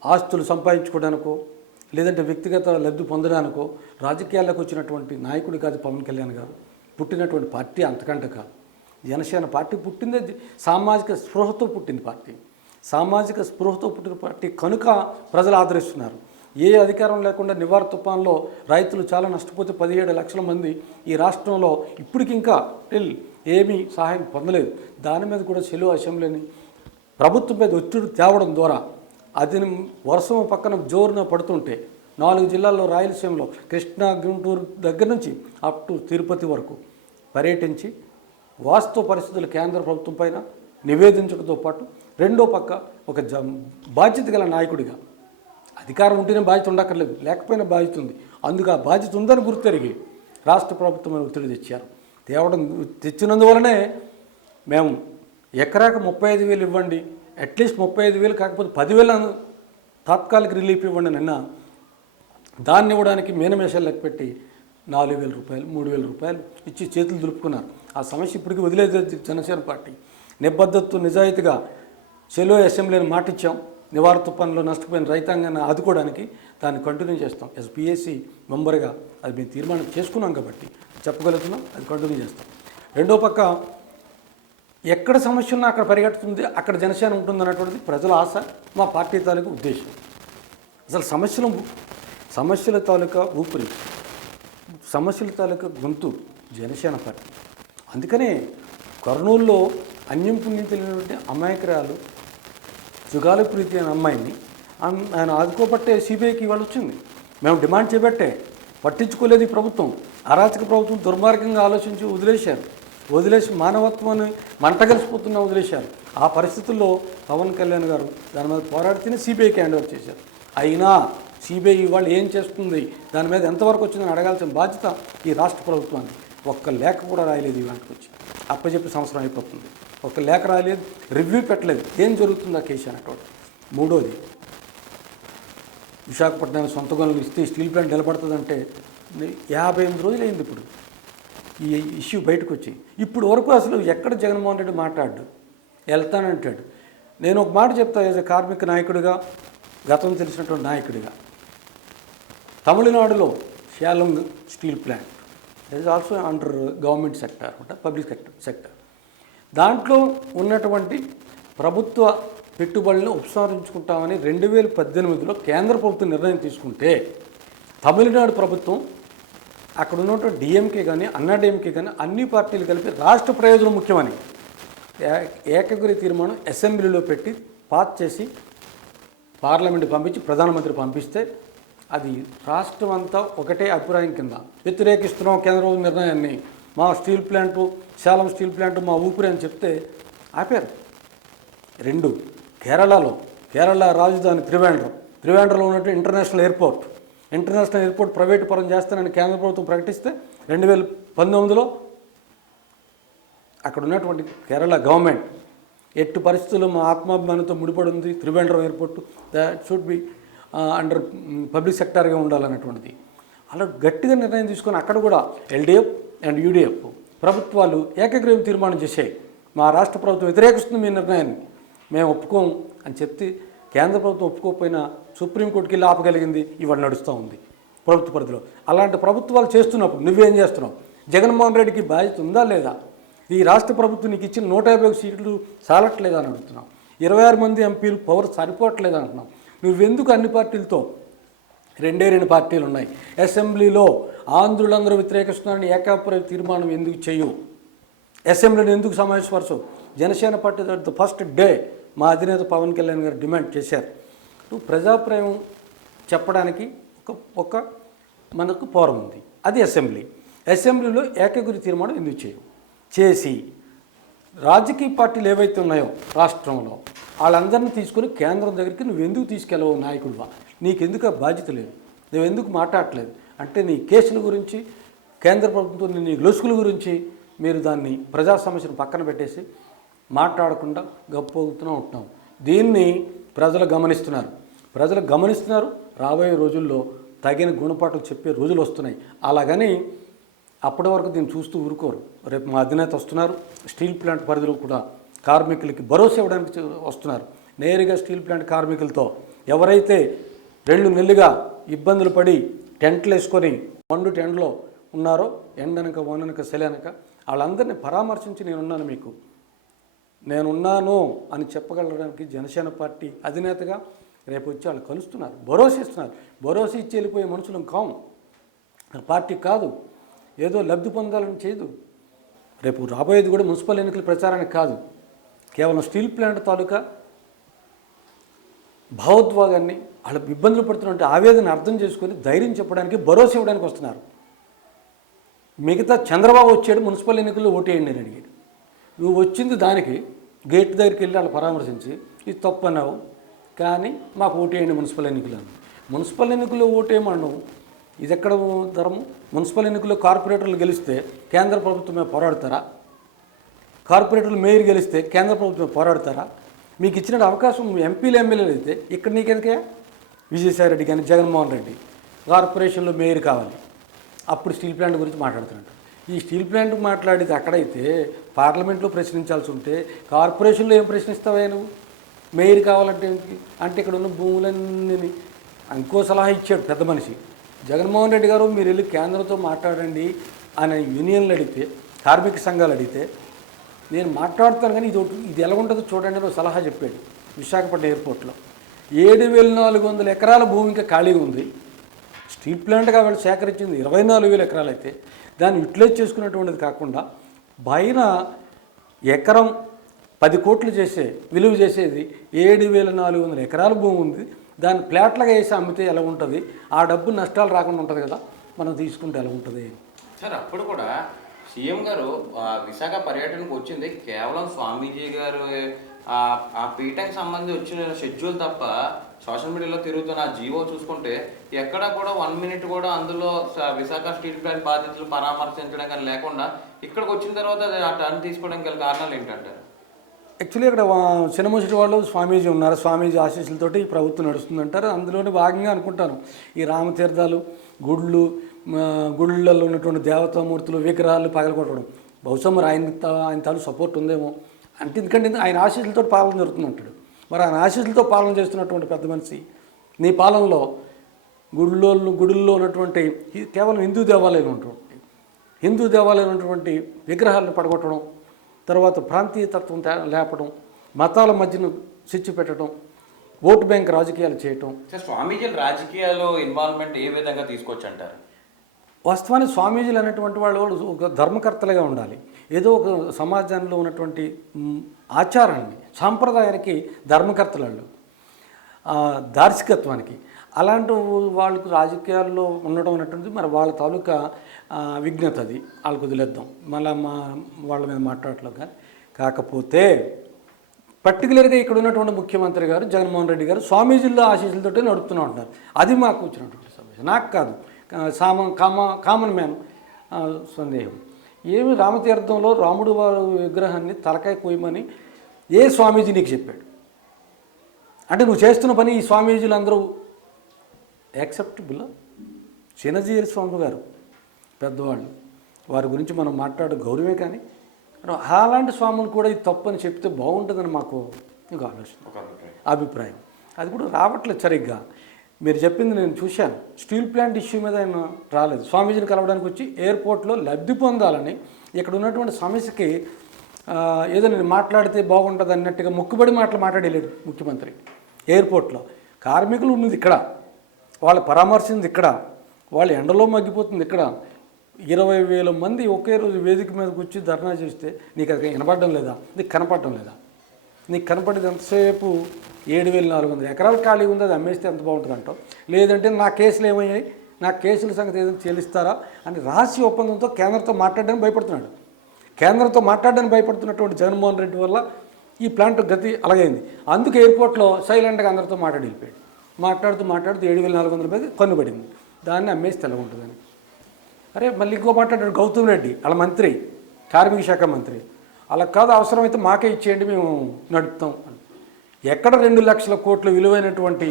ఆస్తులు సంపాదించుకోవడానికో లేదంటే వ్యక్తిగత లబ్ధి పొందడానికో రాజకీయాల్లోకి వచ్చినటువంటి నాయకుడు కాదు పవన్ కళ్యాణ్ గారు. పుట్టినటువంటి పార్టీ అంతకంటే కాదు. జనసేన పార్టీ పుట్టిందే సామాజిక స్పృహతో పుట్టిన పార్టీ. సామాజిక స్పృహతో పుట్టిన పార్టీ కనుక ప్రజలు ఆదరిస్తున్నారు. ఏ అధికారం లేకుండా నివార్ తుఫాన్లో రైతులు చాలా నష్టపోతే 17 లక్షల మంది ఈ రాష్ట్రంలో ఇప్పటికి ఇంకా ఏమీ సహాయం పొందలేదు. దాని మీద కూడా సెలవు అసెంబ్లీని ప్రభుత్వం మీద ఒత్తిడి తేవడం ద్వారా అది వర్షం పక్కన జోరున పడుతుంటే 4 జిల్లాల్లో రాయలసీమలో కృష్ణా గుంటూరు దగ్గర నుంచి అప్ టు తిరుపతి వరకు పర్యటించి వాస్తవ పరిస్థితులు కేంద్ర ప్రభుత్వం పైన నివేదించడంతో పాటు రెండో పక్క ఒక బాధ్యత గల నాయకుడిగా, అధికారం ఉంటేనే బాధ్యత ఉండక్కర్లేదు, లేకపోయినా బాధ్యత ఉంది, అందుకు ఆ బాధ్యత ఉందని గుర్తెరిగి రాష్ట్ర ప్రభుత్వం ఒత్తిడి తెచ్చారు. తెచ్చినందువలనే మేము ఎకరాకు 35,000 ఇవ్వండి, అట్లీస్ట్ 35,000 కాకపోతే 10,000 తాత్కాలిక రిలీఫ్ ఇవ్వండి నిన్న. దాన్ని ఇవ్వడానికి మీనమేషాలు లెక్క పెట్టి 4,000 రూపాయలు 3,000 రూపాయలు ఇచ్చి చేతులు దులుపుకున్నారు. ఆ సమస్య ఇప్పటికీ వదిలేదు జనసేన పార్టీ. నిబద్ధతతో నిజాయితీగా చెలో అసెంబ్లీని మాటిచ్చాం. నివార్ తుఫాన్లో నష్టపోయిన రైతాంగాన్ని ఆదుకోవడానికి దాన్ని కంటిన్యూ చేస్తాం. పిఎస్సి మెంబర్గా అది మేము తీర్మానం చేసుకున్నాం కాబట్టి చెప్పగలుగుతున్నాం, అది కంటిన్యూ చేస్తాం. రెండో పక్క ఎక్కడ సమస్య ఉన్నా అక్కడ పరిగెడుతుంది, అక్కడ జనసేన ఉంటుంది అన్నటువంటిది ప్రజల ఆశ, మా పార్టీ తాలూకా ఉద్దేశం. అసలు సమస్యల తాలూకా ఊపిరి, సమస్యల తాలూకా గొంతు జనసేన పార్టీ. అందుకనే కర్నూలులో అన్యం పుణ్యం తెలియనటువంటి అమాయకురాలు సుగాల ప్రీతి అనే అమ్మాయిని ఆయన ఆదుకోబట్టే సిబిఐకి ఇవాళ వచ్చింది. మేము డిమాండ్ చేయబట్టే పట్టించుకోలేదు ఈ ప్రభుత్వం. అరాచక ప్రభుత్వం దుర్మార్గంగా ఆలోచించి వదిలేసి మానవత్వాన్ని మంటగలిసిపోతున్నా వదిలేశారు. ఆ పరిస్థితుల్లో పవన్ కళ్యాణ్ గారు దాని మీద పోరాడితేనే సిబిఐకి హ్యాండ్ ఓవర్ చేశారు. అయినా సిబిఐ ఇవాళ ఏం చేస్తుంది, దాని మీద ఎంతవరకు వచ్చిందని అడగాల్సిన బాధ్యత ఈ రాష్ట్ర ప్రభుత్వానికి. ఒక్క లేఖ కూడా రాయలేదు ఇవాళకి వచ్చి, అప్పచెప్పి సంవత్సరం అయిపోతుంది. ఒక్క లేఖ రాయలేదు, రివ్యూ పెట్టలేదు, ఏం జరుగుతుందో ఆ కేసు అనేటువంటి. మూడోది, విశాఖపట్నానికి సొంత గనులు ఇస్తే స్టీల్ ప్లాంట్ నిలబడుతుందంటే 58 రోజులు అయింది ఇప్పుడు ఈ ఇష్యూ బయటకు వచ్చి. ఇప్పుడు వరకు అసలు ఎక్కడ జగన్మోహన్ రెడ్డి మాట్లాడు, వెళ్తానంటాడు. నేను ఒక మాట చెప్తా, యాజ్ ఎ కార్మిక నాయకుడిగా, గతం తెలిసినటువంటి నాయకుడిగా, తమిళనాడులో Salem steel plant it is also under government sector అంటే పబ్లిక్ సెక్టర్. దాంట్లో ఉన్నటువంటి ప్రభుత్వ పెట్టుబడులను ఉపసంహరించుకుంటామని 2018లో కేంద్ర ప్రభుత్వం నిర్ణయం తీసుకుంటే తమిళనాడు ప్రభుత్వం అక్కడ ఉన్నటువంటి డిఎంకే కానీ అన్నాడీఎంకే కానీ అన్ని పార్టీలు కలిపి రాష్ట్ర ప్రయోజనం ముఖ్యమని ఏకగ్రీవ తీర్మానం అసెంబ్లీలో పెట్టి పాస్ చేసి పార్లమెంట్ పంపించి ప్రధానమంత్రి పంపిస్తే అది రాష్ట్రం అంతా ఒకటే అభిప్రాయం కింద వ్యతిరేకిస్తున్నాం కేంద్ర ప్రభుత్వ నిర్ణయాన్ని, మా steel plant Salem steel plant మా ఊపిరి అని చెప్తే ఆపారు. రెండు, కేరళ రాజధాని త్రివేండ్రంలో ఉన్నటువంటి ఇంటర్నేషనల్ ఎయిర్పోర్ట్ ప్రైవేటు పరం చేస్తానని కేంద్ర ప్రభుత్వం ప్రకటిస్తే 2019లో అక్కడ ఉన్నటువంటి కేరళ గవర్నమెంట్ ఎట్టి పరిస్థితుల్లో మా ఆత్మాభిమానంతో ముడిపడి ఉంది, Trivandrum airport that should be under public సెక్టార్గా ఉండాలన్నటువంటిది. అలా గట్టిగా నిర్ణయం తీసుకొని అక్కడ కూడా ఎల్డీఎఫ్ అండ్ యూడీఎఫ్ ప్రభుత్వాలు ఏకగ్రీవ తీర్మానం చేశాయి. మా రాష్ట్ర ప్రభుత్వం వ్యతిరేకిస్తుంది మీ నిర్ణయాన్ని, మేము ఒప్పుకోం అని చెప్తే కేంద్ర ప్రభుత్వం ఒప్పుకోకపోయినా సుప్రీంకోర్టుకి వెళ్ళి ఆపగలిగింది. ఇవాళ నడుస్తూ ఉంది ప్రభుత్వ పరిధిలో. అలాంటి ప్రభుత్వాలు చేస్తున్నప్పుడు నువ్వేం చేస్తున్నావు? జగన్మోహన్ రెడ్డికి బాధ్యత ఉందా లేదా? ఈ రాష్ట్ర ప్రభుత్వం నీకు ఇచ్చిన 150 సీట్లు చాలట్లేదా అని అడుగుతున్నావు. 26 మంది ఎంపీలు పవర్ సరిపోవట్లేదు అంటున్నావు. నువ్వెందుకు అన్ని పార్టీలతో 2 పార్టీలు ఉన్నాయి అసెంబ్లీలో ఆంధ్రులందరూ వ్యతిరేకిస్తున్నారని ఏకాభిప్రాయ తీర్మానం ఎందుకు చేయవు? అసెంబ్లీని ఎందుకు సమావేశపరచవు? Janasena party the first day మా అధినేత పవన్ కళ్యాణ్ గారు డిమాండ్ చేశారు. నువ్వు ప్రజాప్రాయం చెప్పడానికి ఒక మనకు ఫోరం ఉంది, అది అసెంబ్లీలో ఏకగ్రీవ తీర్మానం ఎందుకు చేయవు? చేసి రాజకీయ పార్టీలు ఏవైతే ఉన్నాయో రాష్ట్రంలో వాళ్ళందరినీ తీసుకొని కేంద్రం దగ్గరికి నువ్వు ఎందుకు తీసుకెళ్ళవు? నాయకుడువా, నీకెందుకు ఆ బాధ్యత లేదు, నువ్వు ఎందుకు మాట్లాడట్లేదు అంటే నీ కేసుల గురించి, కేంద్ర ప్రభుత్వం నీ లొసుకుల గురించి మీరు దాన్ని ప్రజా సమస్యను పక్కన పెట్టేసి మాట్లాడకుండా గప్పొగుతూనే ఉంటున్నాం. దీన్ని ప్రజలు గమనిస్తున్నారు. ప్రజలు గమనిస్తున్నారు. రాబోయే రోజుల్లో తగిన గుణపాఠాలు చెప్పే రోజులు వస్తున్నాయి. అలాగని అప్పటి వరకు దీన్ని చూస్తూ ఊరుకోరు. రేపు మా అధినేత వస్తున్నారు. స్టీల్ ప్లాంట్ పరిధిలో కూడా కార్మికులకి భరోసా ఇవ్వడానికి వస్తున్నారు. నేరుగా స్టీల్ ప్లాంట్ కార్మికులతో ఎవరైతే 2 నెలలుగా ఇబ్బందులు పడి టెంట్లు వేసుకొని పండు టెంట్లో ఉన్నారో, ఎండనక వననక సెలనక, వాళ్ళందరినీ పరామర్శించి నేనున్నాను అని చెప్పగలడానికి జనసేన పార్టీ అధినేతగా రేపు వచ్చి వాళ్ళు కలుస్తున్నారు, భరోసా ఇస్తున్నారు. భరోసా ఇచ్చి వెళ్ళిపోయే మనుషులం కాము. పార్టీ కాదు, ఏదో లబ్ధి పొందాలని చేయదు. రేపు రాబోయేది కూడా మున్సిపల్ ఎన్నికల ప్రచారానికి కాదు, కేవలం స్టీల్ ప్లాంట్ తాలూకా భావోద్వేగాన్ని, వాళ్ళ ఇబ్బందులు పడుతున్నట్టు ఆవేదన అర్థం చేసుకొని ధైర్యం చెప్పడానికి, భరోసా ఇవ్వడానికి వస్తున్నారు. మిగతా చంద్రబాబు వచ్చాడు మున్సిపల్ ఎన్నికల్లో ఓటేయండి అని అడిగాడు. నువ్వు వచ్చింది దానికి గేట్ దగ్గరికి వెళ్ళి వాళ్ళు పరామర్శించి ఇది తప్పు అన్నావు, కానీ మాకు ఓటేయండి మున్సిపల్ ఎన్నికలు అన్నావు. మున్సిపల్ ఎన్నికల్లో ఓటేయమన్నావు, ఇది ఎక్కడ ధర్మం? మున్సిపల్ ఎన్నికల్లో కార్పొరేటర్లు గెలిస్తే కేంద్ర ప్రభుత్వమే పోరాడతారా? కార్పొరేటర్లు మేయర్ గెలిస్తే కేంద్ర ప్రభుత్వమే పోరాడతారా? మీకు ఇచ్చిన అవకాశం ఎంపీలు ఎమ్మెల్యేలు అయితే ఇక్కడ నీకెందుకే? విజయసాయిరెడ్డి కానీ జగన్మోహన్ రెడ్డి కార్పొరేషన్లో మేయర్ కావాలి, అప్పుడు స్టీల్ ప్లాంట్ గురించి మాట్లాడుతున్నట్టు. ఈ స్టీల్ ప్లాంట్ మాట్లాడేది అక్కడైతే పార్లమెంట్లో ప్రశ్నించాల్సి ఉంటే కార్పొరేషన్లో ఏం ప్రశ్నిస్తావా నువ్వు? మేయర్ కావాలంటే అంటే ఇక్కడ ఉన్న భూములన్నీ ఇంకో సలహా ఇచ్చాడు పెద్ద మనిషి జగన్మోహన్ రెడ్డి గారు, మీరు వెళ్ళి కేంద్రంతో మాట్లాడండి అని యూనియన్లు అడిగితే, కార్మిక సంఘాలు అడిగితే, నేను మాట్లాడుతాను కానీ ఇది ఎలా ఉంటుందో చూడండి అని సలహా చెప్పాడు. విశాఖపట్నం ఎయిర్పోర్ట్లో 7,400 ఎకరాల భూమి ఇంకా ఖాళీగా ఉంది. స్టీల్ ప్లాంట్గా వాళ్ళు సేకరించింది 24,000 ఎకరాలు అయితే దాన్ని యూటిలైజ్ చేసుకున్నటువంటిది కాకుండా పైన ఎకరం 10 కోట్లు విలువ చేసేది 7,400 ఎకరాల భూమి ఉంది. దాన్ని ప్లాట్లుగా వేసి అమ్మితే ఎలా ఉంటుంది? ఆ డబ్బు నష్టాలు రాకుండా ఉంటుంది కదా, మనం తీసుకుంటే ఎలా ఉంటుంది? సార్, అప్పుడు కూడా సీఎం గారు విశాఖ పర్యటనకు వచ్చింది కేవలం స్వామీజీ గారు ఆ పీఠానికి సంబంధించి వచ్చిన షెడ్యూల్ తప్ప సోషల్ మీడియాలో తిరుగుతున్న ఆ జీవో చూసుకుంటే ఎక్కడా కూడా 1 మినిట్ కూడా అందులో విశాఖ స్టీల్ ప్లాంట్ బాధితులు పరామర్శించడం కానీ లేకుండా ఇక్కడికి వచ్చిన తర్వాత అది ఆ టర్న్ తీసుకోవడానికి గల కారణాలు ఏంటంటారు? యాక్చువల్లీ ఇక్కడ చిన్నముసిటి వాళ్ళు స్వామీజీ ఉన్నారు, స్వామీజీ ఆశీస్సులతోటి ఈ ప్రభుత్వం నడుస్తుందంటారు. అందులోనే భాగంగా అనుకుంటాను ఈ రామతీర్థాలు, గుళ్ళల్లో ఉన్నటువంటి దేవతామూర్తులు, విగ్రహాలు పగలగొట్టడం. బహుశా మరి ఆయన తాలూ సపోర్ట్ ఉందేమో అంటే, ఎందుకంటే ఆయన ఆశీస్సులతో పాలన జరుగుతుందంటాడు. మరి ఆయన ఆశీస్సులతో పాలన చేస్తున్నటువంటి పెద్ద మనిషి నీ పాలనలో గుడుల్లో ఉన్నటువంటి కేవలం హిందూ దేవాలయం ఉన్నటువంటి విగ్రహాలను పడగొట్టడం, తర్వాత ప్రాంతీయ తత్వం లేపడం, మతాల మధ్యన చిచ్చు పెట్టడం, ఓటు బ్యాంక్ రాజకీయాలు చేయటం. స్వామీజీల రాజకీయాల్లో ఇన్వాల్వ్మెంట్ ఏ విధంగా తీసుకొచ్చి అంటారు? వాస్తవానికి స్వామీజీలు అనేటువంటి వాళ్ళు ఒక ధర్మకర్తలుగా ఉండాలి. ఏదో ఒక సమాజంలో ఉన్నటువంటి ఆచారాన్ని, సాంప్రదాయానికి ధర్మకర్తలు వాళ్ళు, దార్శికత్వానికి. అలాంటి వాళ్ళకు రాజకీయాల్లో ఉండడం అనేటువంటిది మరి వాళ్ళ తాలూకా విఘ్నత, అది వాళ్ళకు వదిలేద్దాం, మళ్ళీ వాళ్ళ మీద మాట్లాడలేదు. కానీ కాకపోతే పర్టికులర్గా ఇక్కడ ఉన్నటువంటి ముఖ్యమంత్రి గారు జగన్మోహన్ రెడ్డి గారు స్వామీజీల్లో ఆశీస్సులతో నడుపుతూ ఉంటున్నారు. అది మాకు వచ్చినటువంటి సమస్య, నాకు కాదు, కామన్ మ్యాన్ సందేహం. ఏమి రామతీర్థంలో రాముడు వారి విగ్రహాన్ని తలకాయ కోయమని ఏ స్వామీజీ నీకు చెప్పాడు? అంటే నువ్వు చేస్తున్న పని ఈ స్వామీజీలు అందరూ యాక్సెప్టబుల్? చిన్నజీవి స్వామి గారు పెద్దవాళ్ళు, వారి గురించి మనం మాట్లాడే గౌరవమే. కానీ అలాంటి స్వాములు కూడా ఇది తప్పు అని చెప్తే బాగుంటుందని మాకు ఇంకో ఆలోచన, అభిప్రాయం. అది కూడా రావట్లేదు సరిగ్గా. మీరు చెప్పింది నేను చూశాను. స్టీల్ ప్లాంట్ ఇష్యూ మీద ఆయన రాలేదు, స్వామీజీని కలవడానికి వచ్చి ఎయిర్పోర్ట్లో లబ్ధి పొందాలని, ఇక్కడ ఉన్నటువంటి సమస్యకి ఏదో నేను మాట్లాడితే బాగుంటుంది అన్నట్టుగా మొక్కుబడి మాట్లాడలేడు ముఖ్యమంత్రి. ఎయిర్పోర్ట్లో కార్మికులు ఉన్నది ఇక్కడ, వాళ్ళు పరామర్శించింది ఇక్కడ, వాళ్ళు ఎండలో మగ్గిపోతుంది ఇక్కడ. 20,000 మంది ఒకే రోజు వేదిక మీదకి వచ్చి ధర్నా చేస్తే నీకు అది వినపడడం లేదా? నీకు కనపడడం లేదా? నీకు కనపడేది ఎంతసేపు 7,400 ఎకరాలు ఖాళీ ఉంది, అది అమ్మేస్తే ఎంత బాగుంటుంది అంటావు. లేదంటే నా కేసులు ఏమయ్యాయి, నా కేసుల సంగతి ఏదైనా చెల్లిస్తారా అని రహస్య ఒప్పందంతో కేంద్రంతో మాట్లాడడానికి భయపడుతున్నాడు. కేంద్రంతో మాట్లాడడానికి భయపడుతున్నటువంటి జగన్మోహన్ రెడ్డి వల్ల ఈ ప్లాంట్ గతి అలాగైంది. అందుకే ఎయిర్పోర్ట్లో సైలెంట్గా అందరితో వెళ్ళిపోయాడు. మాట్లాడుతూ 7,400 మీద కన్నుబడింది, దాన్ని అమ్మేస్తే ఎలా ఉంటుందని. అరే మళ్ళీ ఇంకో మాట్లాడాడు గౌతమ్ రెడ్డి, వాళ్ళ మంత్రి, కార్మిక శాఖ మంత్రి, అలా కాదు అవసరమైతే మాకే ఇచ్చేయండి మేము నడుపుతాం. ఎక్కడ 2 లక్షల కోట్ల విలువైనటువంటి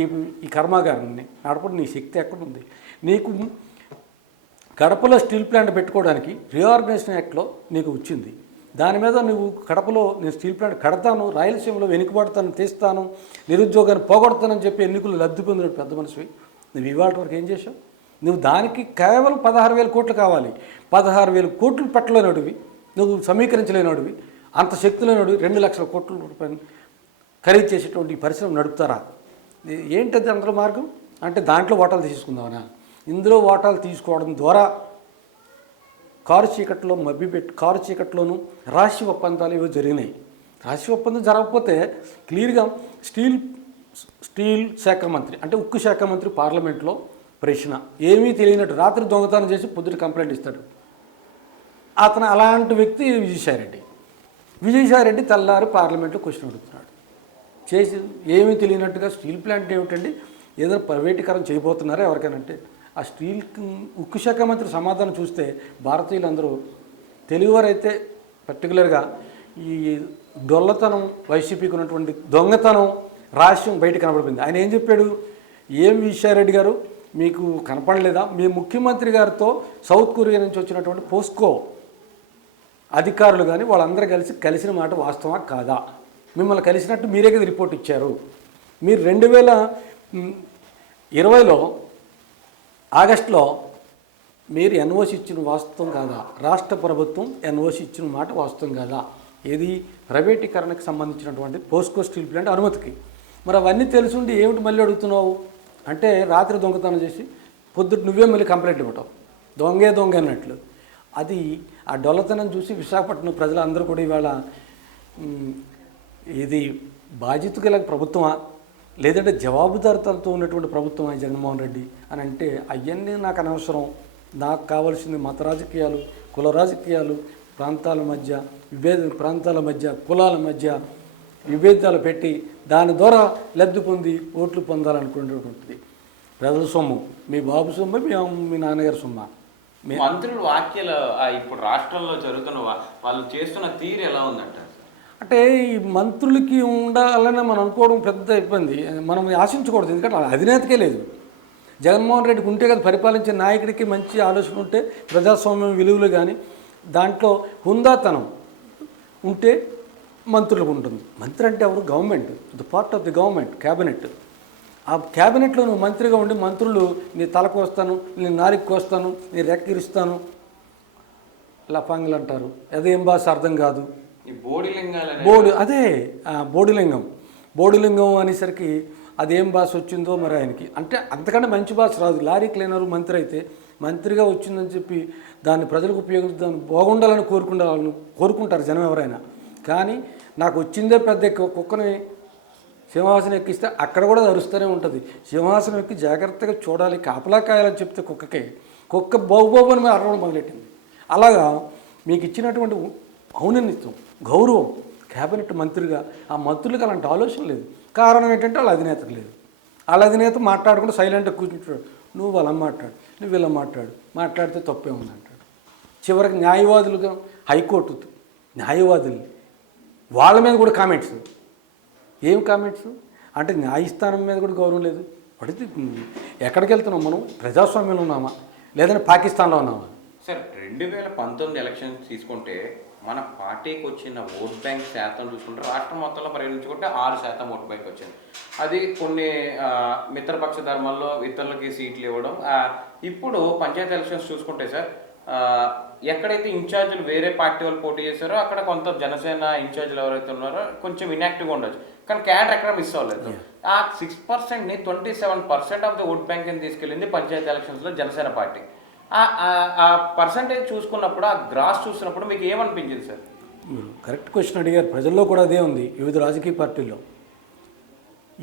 ఈ ఈ కర్మాగారాన్ని నడపడం నీ శక్తి ఎక్కడుంది? నీకు కడపలో స్టీల్ ప్లాంట్ పెట్టుకోవడానికి రీఆర్గనైజేషన్ యాక్ట్లో నీకు వచ్చింది. దాని మీద నువ్వు కడపలో నేను స్టీల్ ప్లాంట్ కడతాను, రాయలసీమలో వెనుకబడతాను, తీస్తాను, నిరుద్యోగాన్ని పోగొడతానని చెప్పి ఎన్నికలు లబ్ధి పొందిన పెద్ద మనిషివి. నువ్వు ఇవాళ వరకు ఏం చేశావు? నువ్వు దానికి కేవలం 16,000 కోట్లు కావాలి. 16,000 కోట్లు పెట్టలేనోడివి, నువ్వు సమీకరించలేనోడివి, అంత శక్తి లేనోడివి 2 లక్షల కోట్ల రూపాయలు ఖరీదు చేసేటువంటి పరిశ్రమ నడుపుతారా? ఏంటది అందులో మార్గం? అంటే దాంట్లో వాటాలు తీసుకుందామనా? ఇందులో వాటాలు తీసుకోవడం ద్వారా కారు చీకట్లో మభ్యపెట్టి కారు చీకట్లోనూ రహస్య ఒప్పందాలు ఇవి జరిగినాయి. రహస్య ఒప్పందం జరగకపోతే క్లియర్గా స్టీల్ శాఖ మంత్రి అంటే ఉక్కు శాఖ మంత్రి పార్లమెంట్లో ప్రశ్న ఏమీ తెలియనట్టు రాత్రి దొంగతనం చేసి పొద్దుట కంప్లైంట్ ఇస్తాడు. అతను అలాంటి వ్యక్తి విజయసాయిరెడ్డి తెల్లారి పార్లమెంట్లో క్వశ్చన్ అడుగుతున్నాడు. చేసి ఏమీ తెలియనట్టుగా స్టీల్ ప్లాంట్ ఏమిటండి, ఏదో ప్రైవేటీకరణ చేయబోతున్నారా ఎవరికైనా? ఆ స్టీల్ ఉక్కు శాఖ మంత్రి సమాధానం చూస్తే భారతీయులందరూ తెలుగువారైతే పర్టికులర్గా ఈ డొల్లతనం వైసీపీకి ఉన్నటువంటి దొంగతనం రహస్యం బయట కనబడిపోయింది. ఆయన ఏం చెప్పాడు? ఏం విజయసాయిరెడ్డి గారు మీకు కనపడలేదా? మీ ముఖ్యమంత్రి గారితో సౌత్ కొరియా నుంచి వచ్చినటువంటి పోస్కో అధికారులు కానీ వాళ్ళందరూ కలిసిన మాట వాస్తవా కాదా? మిమ్మల్ని కలిసినట్టు మీరే కదా రిపోర్ట్ ఇచ్చారు. మీరు 2020లో ఆగస్టులో మీరు ఎన్ఓసి ఇచ్చిన వాస్తవం కాదా? రాష్ట్ర ప్రభుత్వం ఎన్ఓసి ఇచ్చిన మాట వాస్తవం కాదా? ఏది ప్రైవేటీకరణకు సంబంధించినటువంటి పోస్కో స్టీల్ ప్లాంట్ అనుమతికి. మరి అవన్నీ తెలుసుండి ఏమిటి మళ్ళీ అడుగుతున్నావు అంటే రాత్రి దొంగతనం చేసి పొద్దుట నువ్వే మళ్ళీ కంప్లైంట్ ఇవ్వటం, దొంగ అన్నట్లు. అది ఆ డొల్లతనం చూసి విశాఖపట్నం ప్రజలందరూ కూడా ఇవాళ ఇది బాధ్యత గల ప్రభుత్వమా లేదంటే జవాబుదారితలతో ఉన్నటువంటి ప్రభుత్వమా జగన్మోహన్ రెడ్డి అని అంటే అవన్నీ నాకు అనవసరం. నాకు కావాల్సింది మత రాజకీయాలు, కుల రాజకీయాలు, ప్రాంతాల మధ్య కులాల మధ్య విభేదాలు పెట్టి దాని ద్వారా లబ్ధి పొంది ఓట్లు పొందాలనుకునేటువంటిది. ప్రజల సొమ్ము, మీ బాబు సొమ్ము, మీ నాన్నగారి సొమ్మ. మంత్రుల వ్యాఖ్యలు ఇప్పుడు రాష్ట్రంలో జరుగుతున్న వాళ్ళు చేస్తున్న తీరు ఎలా ఉందంటారు? అంటే ఈ మంత్రులకి ఉండాలని మనం అనుకోవడం పెద్ద ఇబ్బంది. మనం ఆశించకూడదు, ఎందుకంటే అధినేతకే లేదు. జగన్మోహన్ రెడ్డికి ఉంటే కదా పరిపాలించే నాయకుడికి మంచి ఆలోచన ఉంటే ప్రజాస్వామ్యం విలువలు కానీ దాంట్లో హుందాతనం ఉంటే మంత్రులకు ఉంటుంది. మంత్రి అంటే ఎవరు? Government, the part of the government, cabinet. ఆ క్యాబినెట్లో నువ్వు మంత్రిగా ఉండి మంత్రులు నీ తలకు వస్తాను, నీ నాలుగుకి వస్తాను, నీ రెక్కిరిస్తాను లఫాంగులు అంటారు. అదేం భాష అర్థం కాదు. బోడిలింగం అనేసరికి అదేం భాష వచ్చిందో మరి ఆయనకి. అంటే అంతకంటే మంచి భాష రాదు. లారీ క్లీనరు మంత్రి అయితే మంత్రిగా వచ్చిందని చెప్పి దాన్ని ప్రజలకు ఉపయోగించి దాన్ని బాగుండాలని కోరుకుంటారు జనం ఎవరైనా. కానీ నాకు వచ్చిందే పెద్ద కుక్కని సింహాసనం ఎక్కిస్తే అక్కడ కూడా అరుస్తూనే ఉంటుంది. సింహాసనం ఎక్కి జాగ్రత్తగా చూడాలి, కాపలా కాయాలని చెప్తే కుక్క బాగుబాబుని మీద అరవడం మొదలెట్టింది. అలాగా మీకు ఇచ్చినటువంటి ఔన్నత్యం, గౌరవం క్యాబినెట్ మంత్రిగా ఆ మంత్రులకు అలాంటి ఆలోచన లేదు. కారణం ఏంటంటే వాళ్ళ అధినేతకు లేదు. వాళ్ళ అధినేత మాట్లాడకుండా సైలెంట్గా కూర్చుంటాడు. నువ్వు అలా మాట్లాడు, నువ్వు ఇలా మాట్లాడితే తప్పే ఉందంటాడు. చివరికి న్యాయవాదులుగా హైకోర్టు న్యాయవాదులు వాళ్ళ మీద కూడా కామెంట్స్. ఏం కామెంట్స్ అంటే న్యాయస్థానం మీద కూడా గౌరవం లేదు. పడితే ఎక్కడికి వెళ్తున్నాం మనం? ప్రజాస్వామ్యంలో ఉన్నామా లేదంటే పాకిస్తాన్లో ఉన్నామా? సార్ 2019 ఎలక్షన్స్ తీసుకుంటే మన పార్టీకి వచ్చిన ఓట్ బ్యాంక్ శాతం చూసుకుంటే రాష్ట్రం మొత్తంలో పరిగణించుకుంటే 6% ఓట్ బ్యాంక్ వచ్చింది. అది కొన్ని మిత్రపక్ష ధర్మాల్లో ఇతరులకి సీట్లు ఇవ్వడం. ఇప్పుడు పంచాయతీ ఎలక్షన్స్ చూసుకుంటే సార్ ఎక్కడైతే ఇన్ఛార్జీలు వేరే పార్టీ వాళ్ళు పోటీ చేశారో అక్కడ కొంత జనసేన ఇన్ఛార్జీలు ఎవరైతే ఉన్నారో కొంచెం ఇన్యాక్టివ్గా ఉండొచ్చు. కానీ క్యాడర్ ఎక్కడ మిస్ అవ్వలేదు. ఆ 6%ని 27% ఆఫ్ ద ఓట్ బ్యాంక్ని తీసుకెళ్ళింది పంచాయతీ ఎలక్షన్స్లో జనసేన పార్టీ. ఆ పర్సంటేజ్ చూసుకున్నప్పుడు, ఆ గ్రాస్ చూసినప్పుడు మీకు ఏమనిపించింది సార్? కరెక్ట్ క్వశ్చన్ అడిగారు. ప్రజల్లో కూడా అదే ఉంది. వివిధ రాజకీయ పార్టీల్లో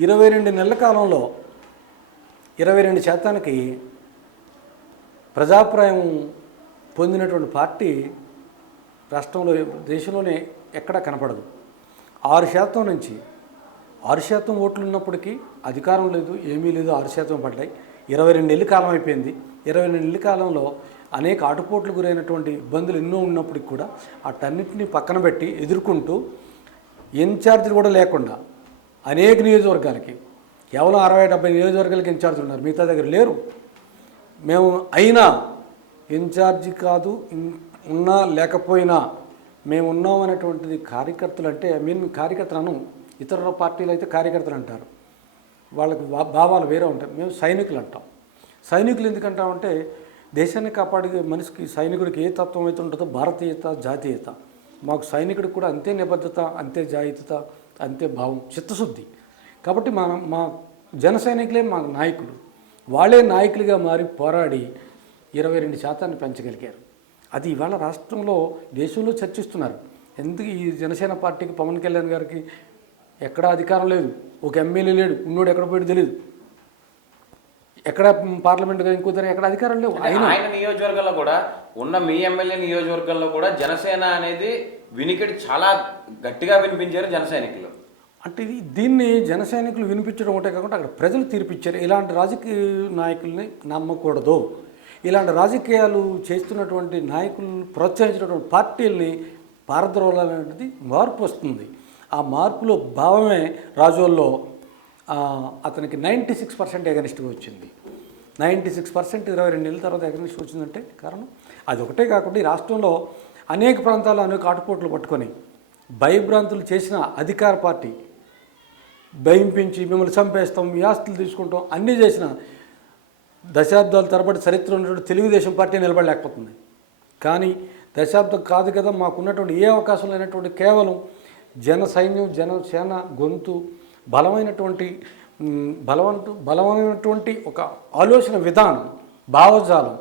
22 నెలల కాలంలో 22% ప్రజాభిప్రాయం పొందినటువంటి పార్టీ రాష్ట్రంలో దేశంలోనే ఎక్కడా కనపడదు. 6% నుంచి 6% ఓట్లు ఉన్నప్పటికీ అధికారం లేదు, ఏమీ లేదు. 6% పడ్డాయి. 22 నెలల కాలం అయిపోయింది. 22 నెలల కాలంలో అనేక ఆటుపోట్లు గురైనటువంటి ఇబ్బందులు ఎన్నో ఉన్నప్పటికి కూడా వాటన్నిటిని పక్కన పెట్టి ఎదుర్కొంటూ ఇన్ఛార్జీలు కూడా లేకుండా అనేక నియోజకవర్గాలకి కేవలం 60-70 నియోజకవర్గాలకి ఇన్ఛార్జ్ ఉన్నారు, మిగతా దగ్గర లేరు. మేము అయినా ఇన్ఛార్జి కాదు, ఉన్నా లేకపోయినా మేము ఉన్నాం అనేటువంటిది కార్యకర్తలు అంటే కార్యకర్తలను ఇతర పార్టీలు అయితే కార్యకర్తలు అంటారు, వాళ్ళకి భావాలు వేరే ఉంటాయి. మేము సైనికులు అంటాం. సైనికులు ఎందుకంటామంటే దేశాన్ని కాపాడే మనిషికి సైనికుడికి ఏ తత్వం అయితే ఉంటుందో భారతీయత, జాతీయత, మాకు సైనికుడికి కూడా అంతే నిబద్ధత, అంతే జాతీయత, అంతే భావం, చిత్తశుద్ధి. కాబట్టి మా జన సైనికులే మా నాయకులు. వాళ్ళే నాయకులుగా మారి పోరాడి 22% పెంచగలిగారు. అది ఇవాళ రాష్ట్రంలో దేశంలో చర్చిస్తున్నారు. ఎందుకు ఈ జనసేన పార్టీకి పవన్ కళ్యాణ్ గారికి ఎక్కడా అధికారం లేదు, ఒక ఎమ్మెల్యే లేడు, ఉన్నోడు ఎక్కడ పోయాడు తెలియదు, ఎక్కడ పార్లమెంట్గా ఇంకోదాని ఎక్కడ అధికారం లేవు. ఆయన నియోజకవర్గంలో కూడా ఉన్న మీ ఎమ్మెల్యే నియోజకవర్గంలో కూడా జనసేన అనేది వినికిడి చాలా గట్టిగా వినిపించారు జన సైనికులు. అంటే దీన్ని జన సైనికులు వినిపించడం ఒకటే కాకుండా అక్కడ ప్రజలు తీర్పిచ్చారు. ఇలాంటి రాజకీయ నాయకుల్ని నమ్మకూడదు, ఇలాంటి రాజకీయాలు చేస్తున్నటువంటి నాయకులను ప్రోత్సహించినటువంటి పార్టీల్ని పారద్రోలాలనేది మార్పు వస్తుంది. ఆ మార్పులో భావమే రాజోల్లో అతనికి 96% ఎగనిస్ట్గా వచ్చింది. 96% 22 నెలల తర్వాత ఎగనిస్ట్ వచ్చిందంటే కారణం అది ఒకటే కాకుండా ఈ రాష్ట్రంలో అనేక ప్రాంతాల్లో అనేక ఆటుపోట్లు పట్టుకొని భయభ్రాంతులు చేసిన అధికార పార్టీ భయింపించి మిమ్మల్ని చంపేస్తాం, మీ ఆస్తులు తీసుకుంటాం అన్నీ చేసిన దశాబ్దాల తరబడి చరిత్ర ఉన్నటువంటి తెలుగుదేశం పార్టీ నిలబడలేకపోతుంది. కానీ దశాబ్దం కాదు కదా, మాకున్నటువంటి ఏ అవకాశం లేనటువంటి కేవలం జన సైన్యం, జనసేన గొంతు, బలమైనటువంటి ఒక ఆలోచన విధానం, భావజాలం,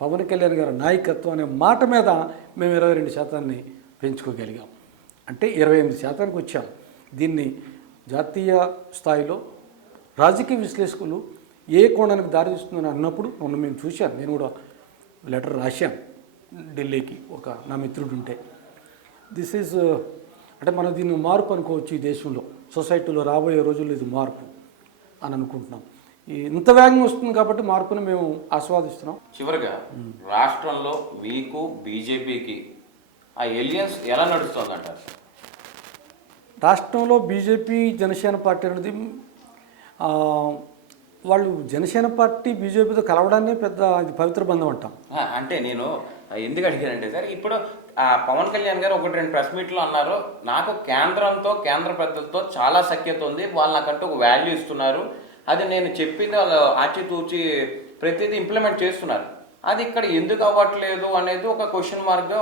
పవన్ కళ్యాణ్ గారి నాయకత్వం అనే మాట మీద మేము 22% పెంచుకోగలిగాం. అంటే 28% వచ్చాం. దీన్ని జాతీయ స్థాయిలో రాజకీయ విశ్లేషకులు ఏ కోణానికి దారితీస్తుందని అన్నప్పుడు మొన్న మేము చూశాను. నేను కూడా లెటర్ రాశాను ఢిల్లీకి, ఒక నా మిత్రుడు ఉంటే. దిస్ ఈజ్ అంటే మనం దీన్ని మార్పు అనుకోవచ్చు. ఈ దేశంలో సొసైటీలో రాబోయే రోజుల్లో ఇది మార్పు అని అనుకుంటున్నాం. ఇంత వేగంగా వస్తుంది కాబట్టి మార్పుని మేము ఆస్వాదిస్తున్నాం. చివరిగా రాష్ట్రంలో మీకు బీజేపీకి ఆ ఎలియన్స్ ఎలా నడుస్తుందంటారు? రాష్ట్రంలో బీజేపీ జనసేన పార్టీ అనేది వాళ్ళు జనసేన పార్టీ బీజేపీతో కలవడాన్ని పెద్ద ఇది పవిత్ర బంధం అంటాం. అంటే నేను ఎందుకు అడిగానంటే సార్, ఇప్పుడు పవన్ కళ్యాణ్ గారు 1-2 ప్రెస్ మీట్లు అన్నారు, నాకు కేంద్రంతో, కేంద్ర పెద్దలతో చాలా సఖ్యత ఉంది, వాళ్ళు నాకంటూ ఒక వాల్యూ ఇస్తున్నారు, అది నేను చెప్పింది వాళ్ళు ఆచితూచి ప్రతిదీ ఇంప్లిమెంట్ చేస్తున్నారు, అది ఇక్కడ ఎందుకు అవ్వట్లేదు అనేది ఒక క్వశ్చన్ మార్క్గా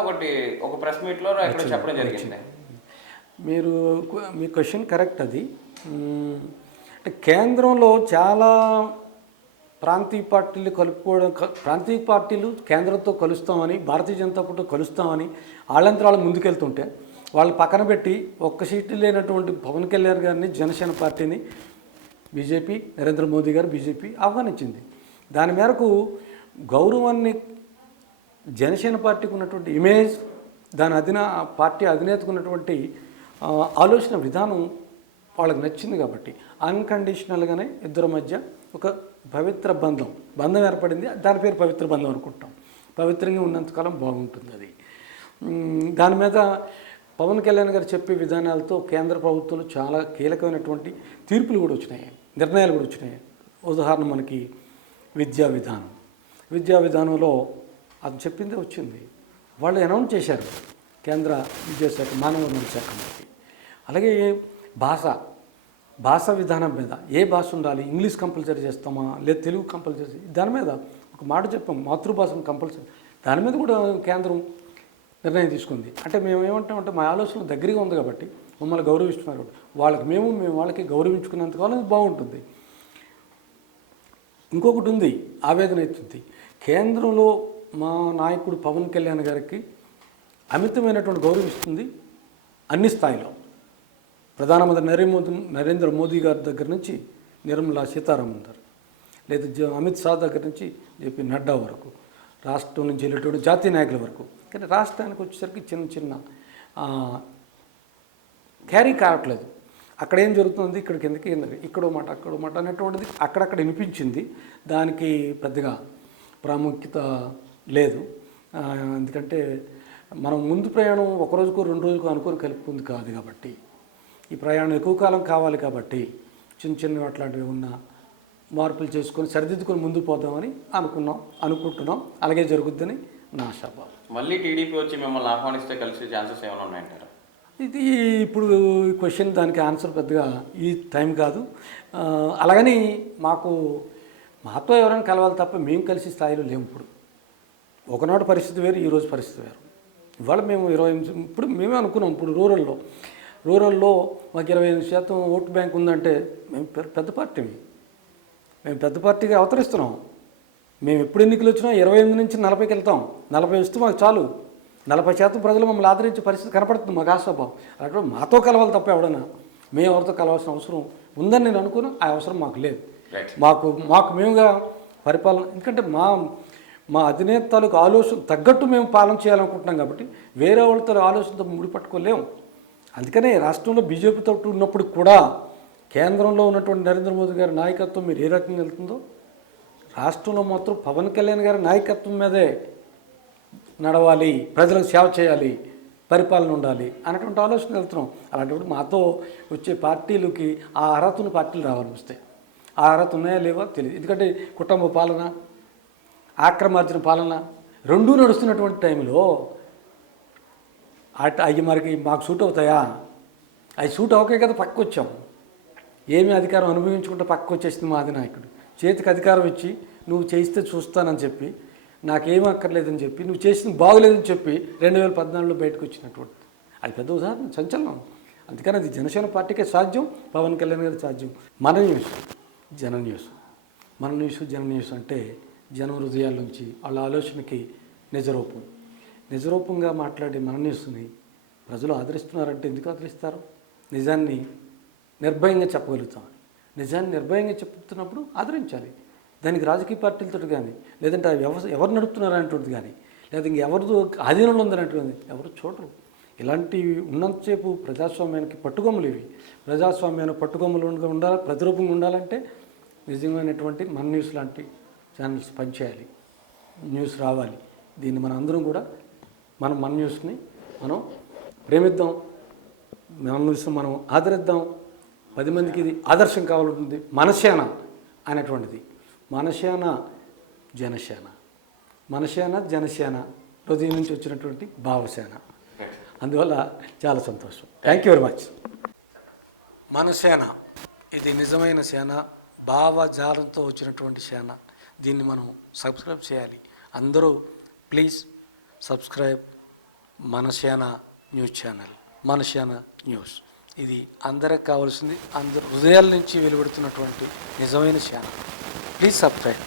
ఒక ప్రెస్ మీట్లో ఇక్కడ చెప్పడం జరిగింది. మీ క్వశ్చన్ కరెక్ట్. అది అంటే కేంద్రంలో చాలా ప్రాంతీయ పార్టీలు కలుపుకోవడం, ప్రాంతీయ పార్టీలు కేంద్రంతో కలుస్తామని, భారతీయ జనతా పార్టీ కలుస్తామని వాళ్ళంతరాలు ముందుకెళ్తుంటే వాళ్ళు పక్కన పెట్టి ఒక్క సీటు లేనటువంటి పవన్ కళ్యాణ్ గారిని, జనసేన పార్టీని బీజేపీ, నరేంద్ర మోదీ గారు బీజేపీ ఆహ్వానించింది. దాని మేరకు గౌరవాన్ని జనసేన పార్టీకి ఉన్నటువంటి ఇమేజ్, దాని పార్టీ అధినేతకు ఉన్నటువంటి ఆలోచన విధానం వాళ్ళకి నచ్చింది కాబట్టి అన్కండిషనల్గానే ఇద్దరి మధ్య ఒక పవిత్ర బంధం ఏర్పడింది. దాని పేరు పవిత్ర బంధం అనుకుంటాం. పవిత్రంగా ఉన్నంతకాలం బాగుంటుంది అది. దాని మీద పవన్ కళ్యాణ్ గారు చెప్పే విధానాలతో కేంద్ర ప్రభుత్వంలో చాలా కీలకమైనటువంటి తీర్పులు కూడా వచ్చినాయి, నిర్ణయాలు కూడా వచ్చినాయి. ఉదాహరణ మనకి విద్యా విధానంలో అది చెప్పిందే వచ్చింది. వాళ్ళు అనౌన్స్ చేశారు కేంద్ర విద్యాశాఖ, మానవ వనరుల శాఖ మంత్రి. అలాగే భాష విధానం మీద ఏ భాష ఉండాలి, ఇంగ్లీష్ కంపల్సరీ చేస్తామా లేదా తెలుగు కంపల్సరీ, దాని మీద ఒక మాట చెప్పాం, మాతృభాషను కంపల్సరీ, దాని మీద కూడా కేంద్రం నిర్ణయం తీసుకుంది. అంటే మేము ఏమంటామంటే మా ఆలోచన దగ్గరగా ఉంది కాబట్టి మమ్మల్ని గౌరవిస్తున్నారు, మేము వాళ్ళకి గౌరవించుకున్నంతకాలం బాగుంటుంది. ఇంకొకటి ఉంది, ఆవేదన అవుతుంది. కేంద్రంలో మా నాయకుడు పవన్ కళ్యాణ్ గారికి అమితమైనటువంటి గౌరవం ఇస్తుంది అన్ని స్థాయిలో. ప్రధానమంత్రి నరేంద్ర మోదీ గారి దగ్గర నుంచి నిర్మలా సీతారామన్ గారు, లేదా అమిత్ షా దగ్గర నుంచి జేపీ నడ్డా వరకు, రాష్ట్రం నుంచి వెళ్ళేటువంటి జాతీయ నాయకుల వరకు. కానీ రాష్ట్రానికి వచ్చేసరికి చిన్న క్యారీ కావట్లేదు. అక్కడ ఏం జరుగుతుంది, ఇక్కడికి ఎందుకు ఇక్కడో మాట అక్కడో మాట అనేటువంటిది అక్కడక్కడ వినిపించింది. దానికి పెద్దగా ప్రాముఖ్యత లేదు. ఎందుకంటే మనం ముందు ప్రయాణం ఒక రోజుకో 2 రోజుకో అనుకొని కలుపుకుంది కాదు కాబట్టి, ఈ ప్రయాణం ఎక్కువ కాలం కావాలి కాబట్టి చిన్న చిన్న అట్లాంటివి ఉన్న మార్పులు చేసుకొని సరిదిద్దుకొని ముందుకు పోదామని అనుకుంటున్నాం. అలాగే జరుగుద్దని నా ఆశాభావం. మళ్ళీ టీడీపీ వచ్చి మిమ్మల్ని ఆహ్వానిస్తే కలిసి ఛాన్సెస్ ఏమైనా ఉన్నాయంటారా? ఇది ఇప్పుడు క్వశ్చన్ దానికి ఆన్సర్ పెద్దగా ఈ టైం కాదు. అలాగని మాతో ఎవరైనా కలవాలి తప్ప మేము కలిసి స్థాయిలో లేము. ఒకనాడు పరిస్థితి వేరు, ఈరోజు పరిస్థితి వేరు. ఇవాళ మేము 28 ఇప్పుడు మేమే అనుకున్నాం. ఇప్పుడు రూరల్లో మాకు 25% ఓటు బ్యాంక్ ఉందంటే మేము పెద్ద పార్టీని, మేము పెద్ద పార్టీగా అవతరిస్తున్నాం. మేము ఎప్పుడు ఎన్నికలు వచ్చినా 28 నుంచి 40కి వెళ్తాం. 40 వస్తే మాకు చాలు. 40% ప్రజలు మమ్మల్ని ఆదరించే పరిస్థితి కనపడుతుంది మాకు ఆశాభావం. అలాంటి మాతో కలవాలి తప్ప ఎవడన్నా మేము ఎవరితో కలవాల్సిన అవసరం ఉందని నేను అనుకున్నా. ఆ అవసరం మాకు లేదు. మాకు మేముగా పరిపాలన, ఎందుకంటే మా అధినేత తాలూకు ఆలోచన తగ్గట్టు మేము పాలన చేయాలనుకుంటున్నాం కాబట్టి వేరే వాళ్ళతో ఆలోచనతో ముడిపట్టుకోలేము. అందుకనే రాష్ట్రంలో బీజేపీతో ఉన్నప్పుడు కూడా కేంద్రంలో ఉన్నటువంటి నరేంద్ర మోదీ గారి నాయకత్వం మీరు ఏ రకంగా వెళ్తుందో రాష్ట్రంలో మాత్రం పవన్ కళ్యాణ్ గారి నాయకత్వం మీదే నడవాలి, ప్రజలకు సేవ చేయాలి, పరిపాలన ఉండాలి అన్నటువంటి ఆలోచన వెళ్తున్నాం. అలాంటప్పుడు మాతో వచ్చే పార్టీలకి ఆ అర్హతను పార్టీలు రావాలనిపిస్తాయి. ఆ అర్హత ఉన్నాయా లేవా తెలియదు. ఎందుకంటే కుటుంబ పాలన, ఆక్రమార్జన పాలన రెండూ నడుస్తున్నటువంటి టైంలో అవి మాకు సూట్ అవుతాయా? అవి సూట్ అవకే కదా పక్కకు వచ్చాం. ఏమి అధికారం అనుభవించుకుంటే పక్కకు వచ్చేసింది మా అధినాయకుడు. చేతికి అధికారం ఇచ్చి నువ్వు చేయిస్తే చూస్తానని చెప్పి, నాకేమీ అక్కర్లేదని చెప్పి, నువ్వు చేసింది బాగోలేదని చెప్పి 2014లో బయటకు వచ్చినటువంటి అది పెద్ద ఉదాహరణ, సంచలనం. అందుకని అది జనసేన పార్టీకే సాధ్యం, పవన్ కళ్యాణ్ గారికి సాధ్యం. మన న్యూస్ జన న్యూస్ అంటే జనం హృదయాల నుంచి వాళ్ళ ఆలోచనకి నిజరూపంగా మాట్లాడే మన న్యూస్ని ప్రజలు ఆదరిస్తున్నారంటే ఎందుకు ఆదరిస్తారు? నిజాన్ని నిర్భయంగా చెప్పగలుగుతాం. నిజాన్ని నిర్భయంగా చెప్తున్నప్పుడు ఆదరించాలి. దానికి రాజకీయ పార్టీలతో కానీ, లేదంటే ఎవరు నడుపుతున్నారనేటువంటిది కానీ, లేదా ఇంకెవరితో ఆధీనంలో ఉందనేటువంటిది ఎవరు చూడరు. ఇలాంటివి ఉన్నంతసేపు ప్రజాస్వామ్యానికి పట్టుకొమ్మలు ఇవి. ప్రజాస్వామ్యానికి పట్టుకొమ్మలు ఉండాలి, ప్రతిరూపంగా ఉండాలంటే నిజమైనటువంటి మన న్యూస్ లాంటి ఛానల్స్ పనిచేయాలి, న్యూస్ రావాలి. దీన్ని మన అందరం కూడా మన న్యూస్ని మనం ప్రేమిద్దాం, మన న్యూస్ని మనం ఆదరిద్దాం. 10 మందికి ఇది ఆదర్శం కావాలంటుంది. మనసేన అనేటువంటిది, మనసేన జనసేన హృదయం నుంచి వచ్చినటువంటి భావసేన. అందువల్ల చాలా సంతోషం. Thank you very much. Manasena ఇది నిజమైన సేన, భావజాలంతో వచ్చినటువంటి సేన. దీన్ని మనం సబ్స్క్రైబ్ చేయాలి. అందరూ please subscribe Manasena news channel, Manasena news. ఇది అందరికి కావాల్సింది, అందరు హృదయాల నుంచి వెలువడుతున్నటువంటి నిజమైన ఛానల్. Please subscribe.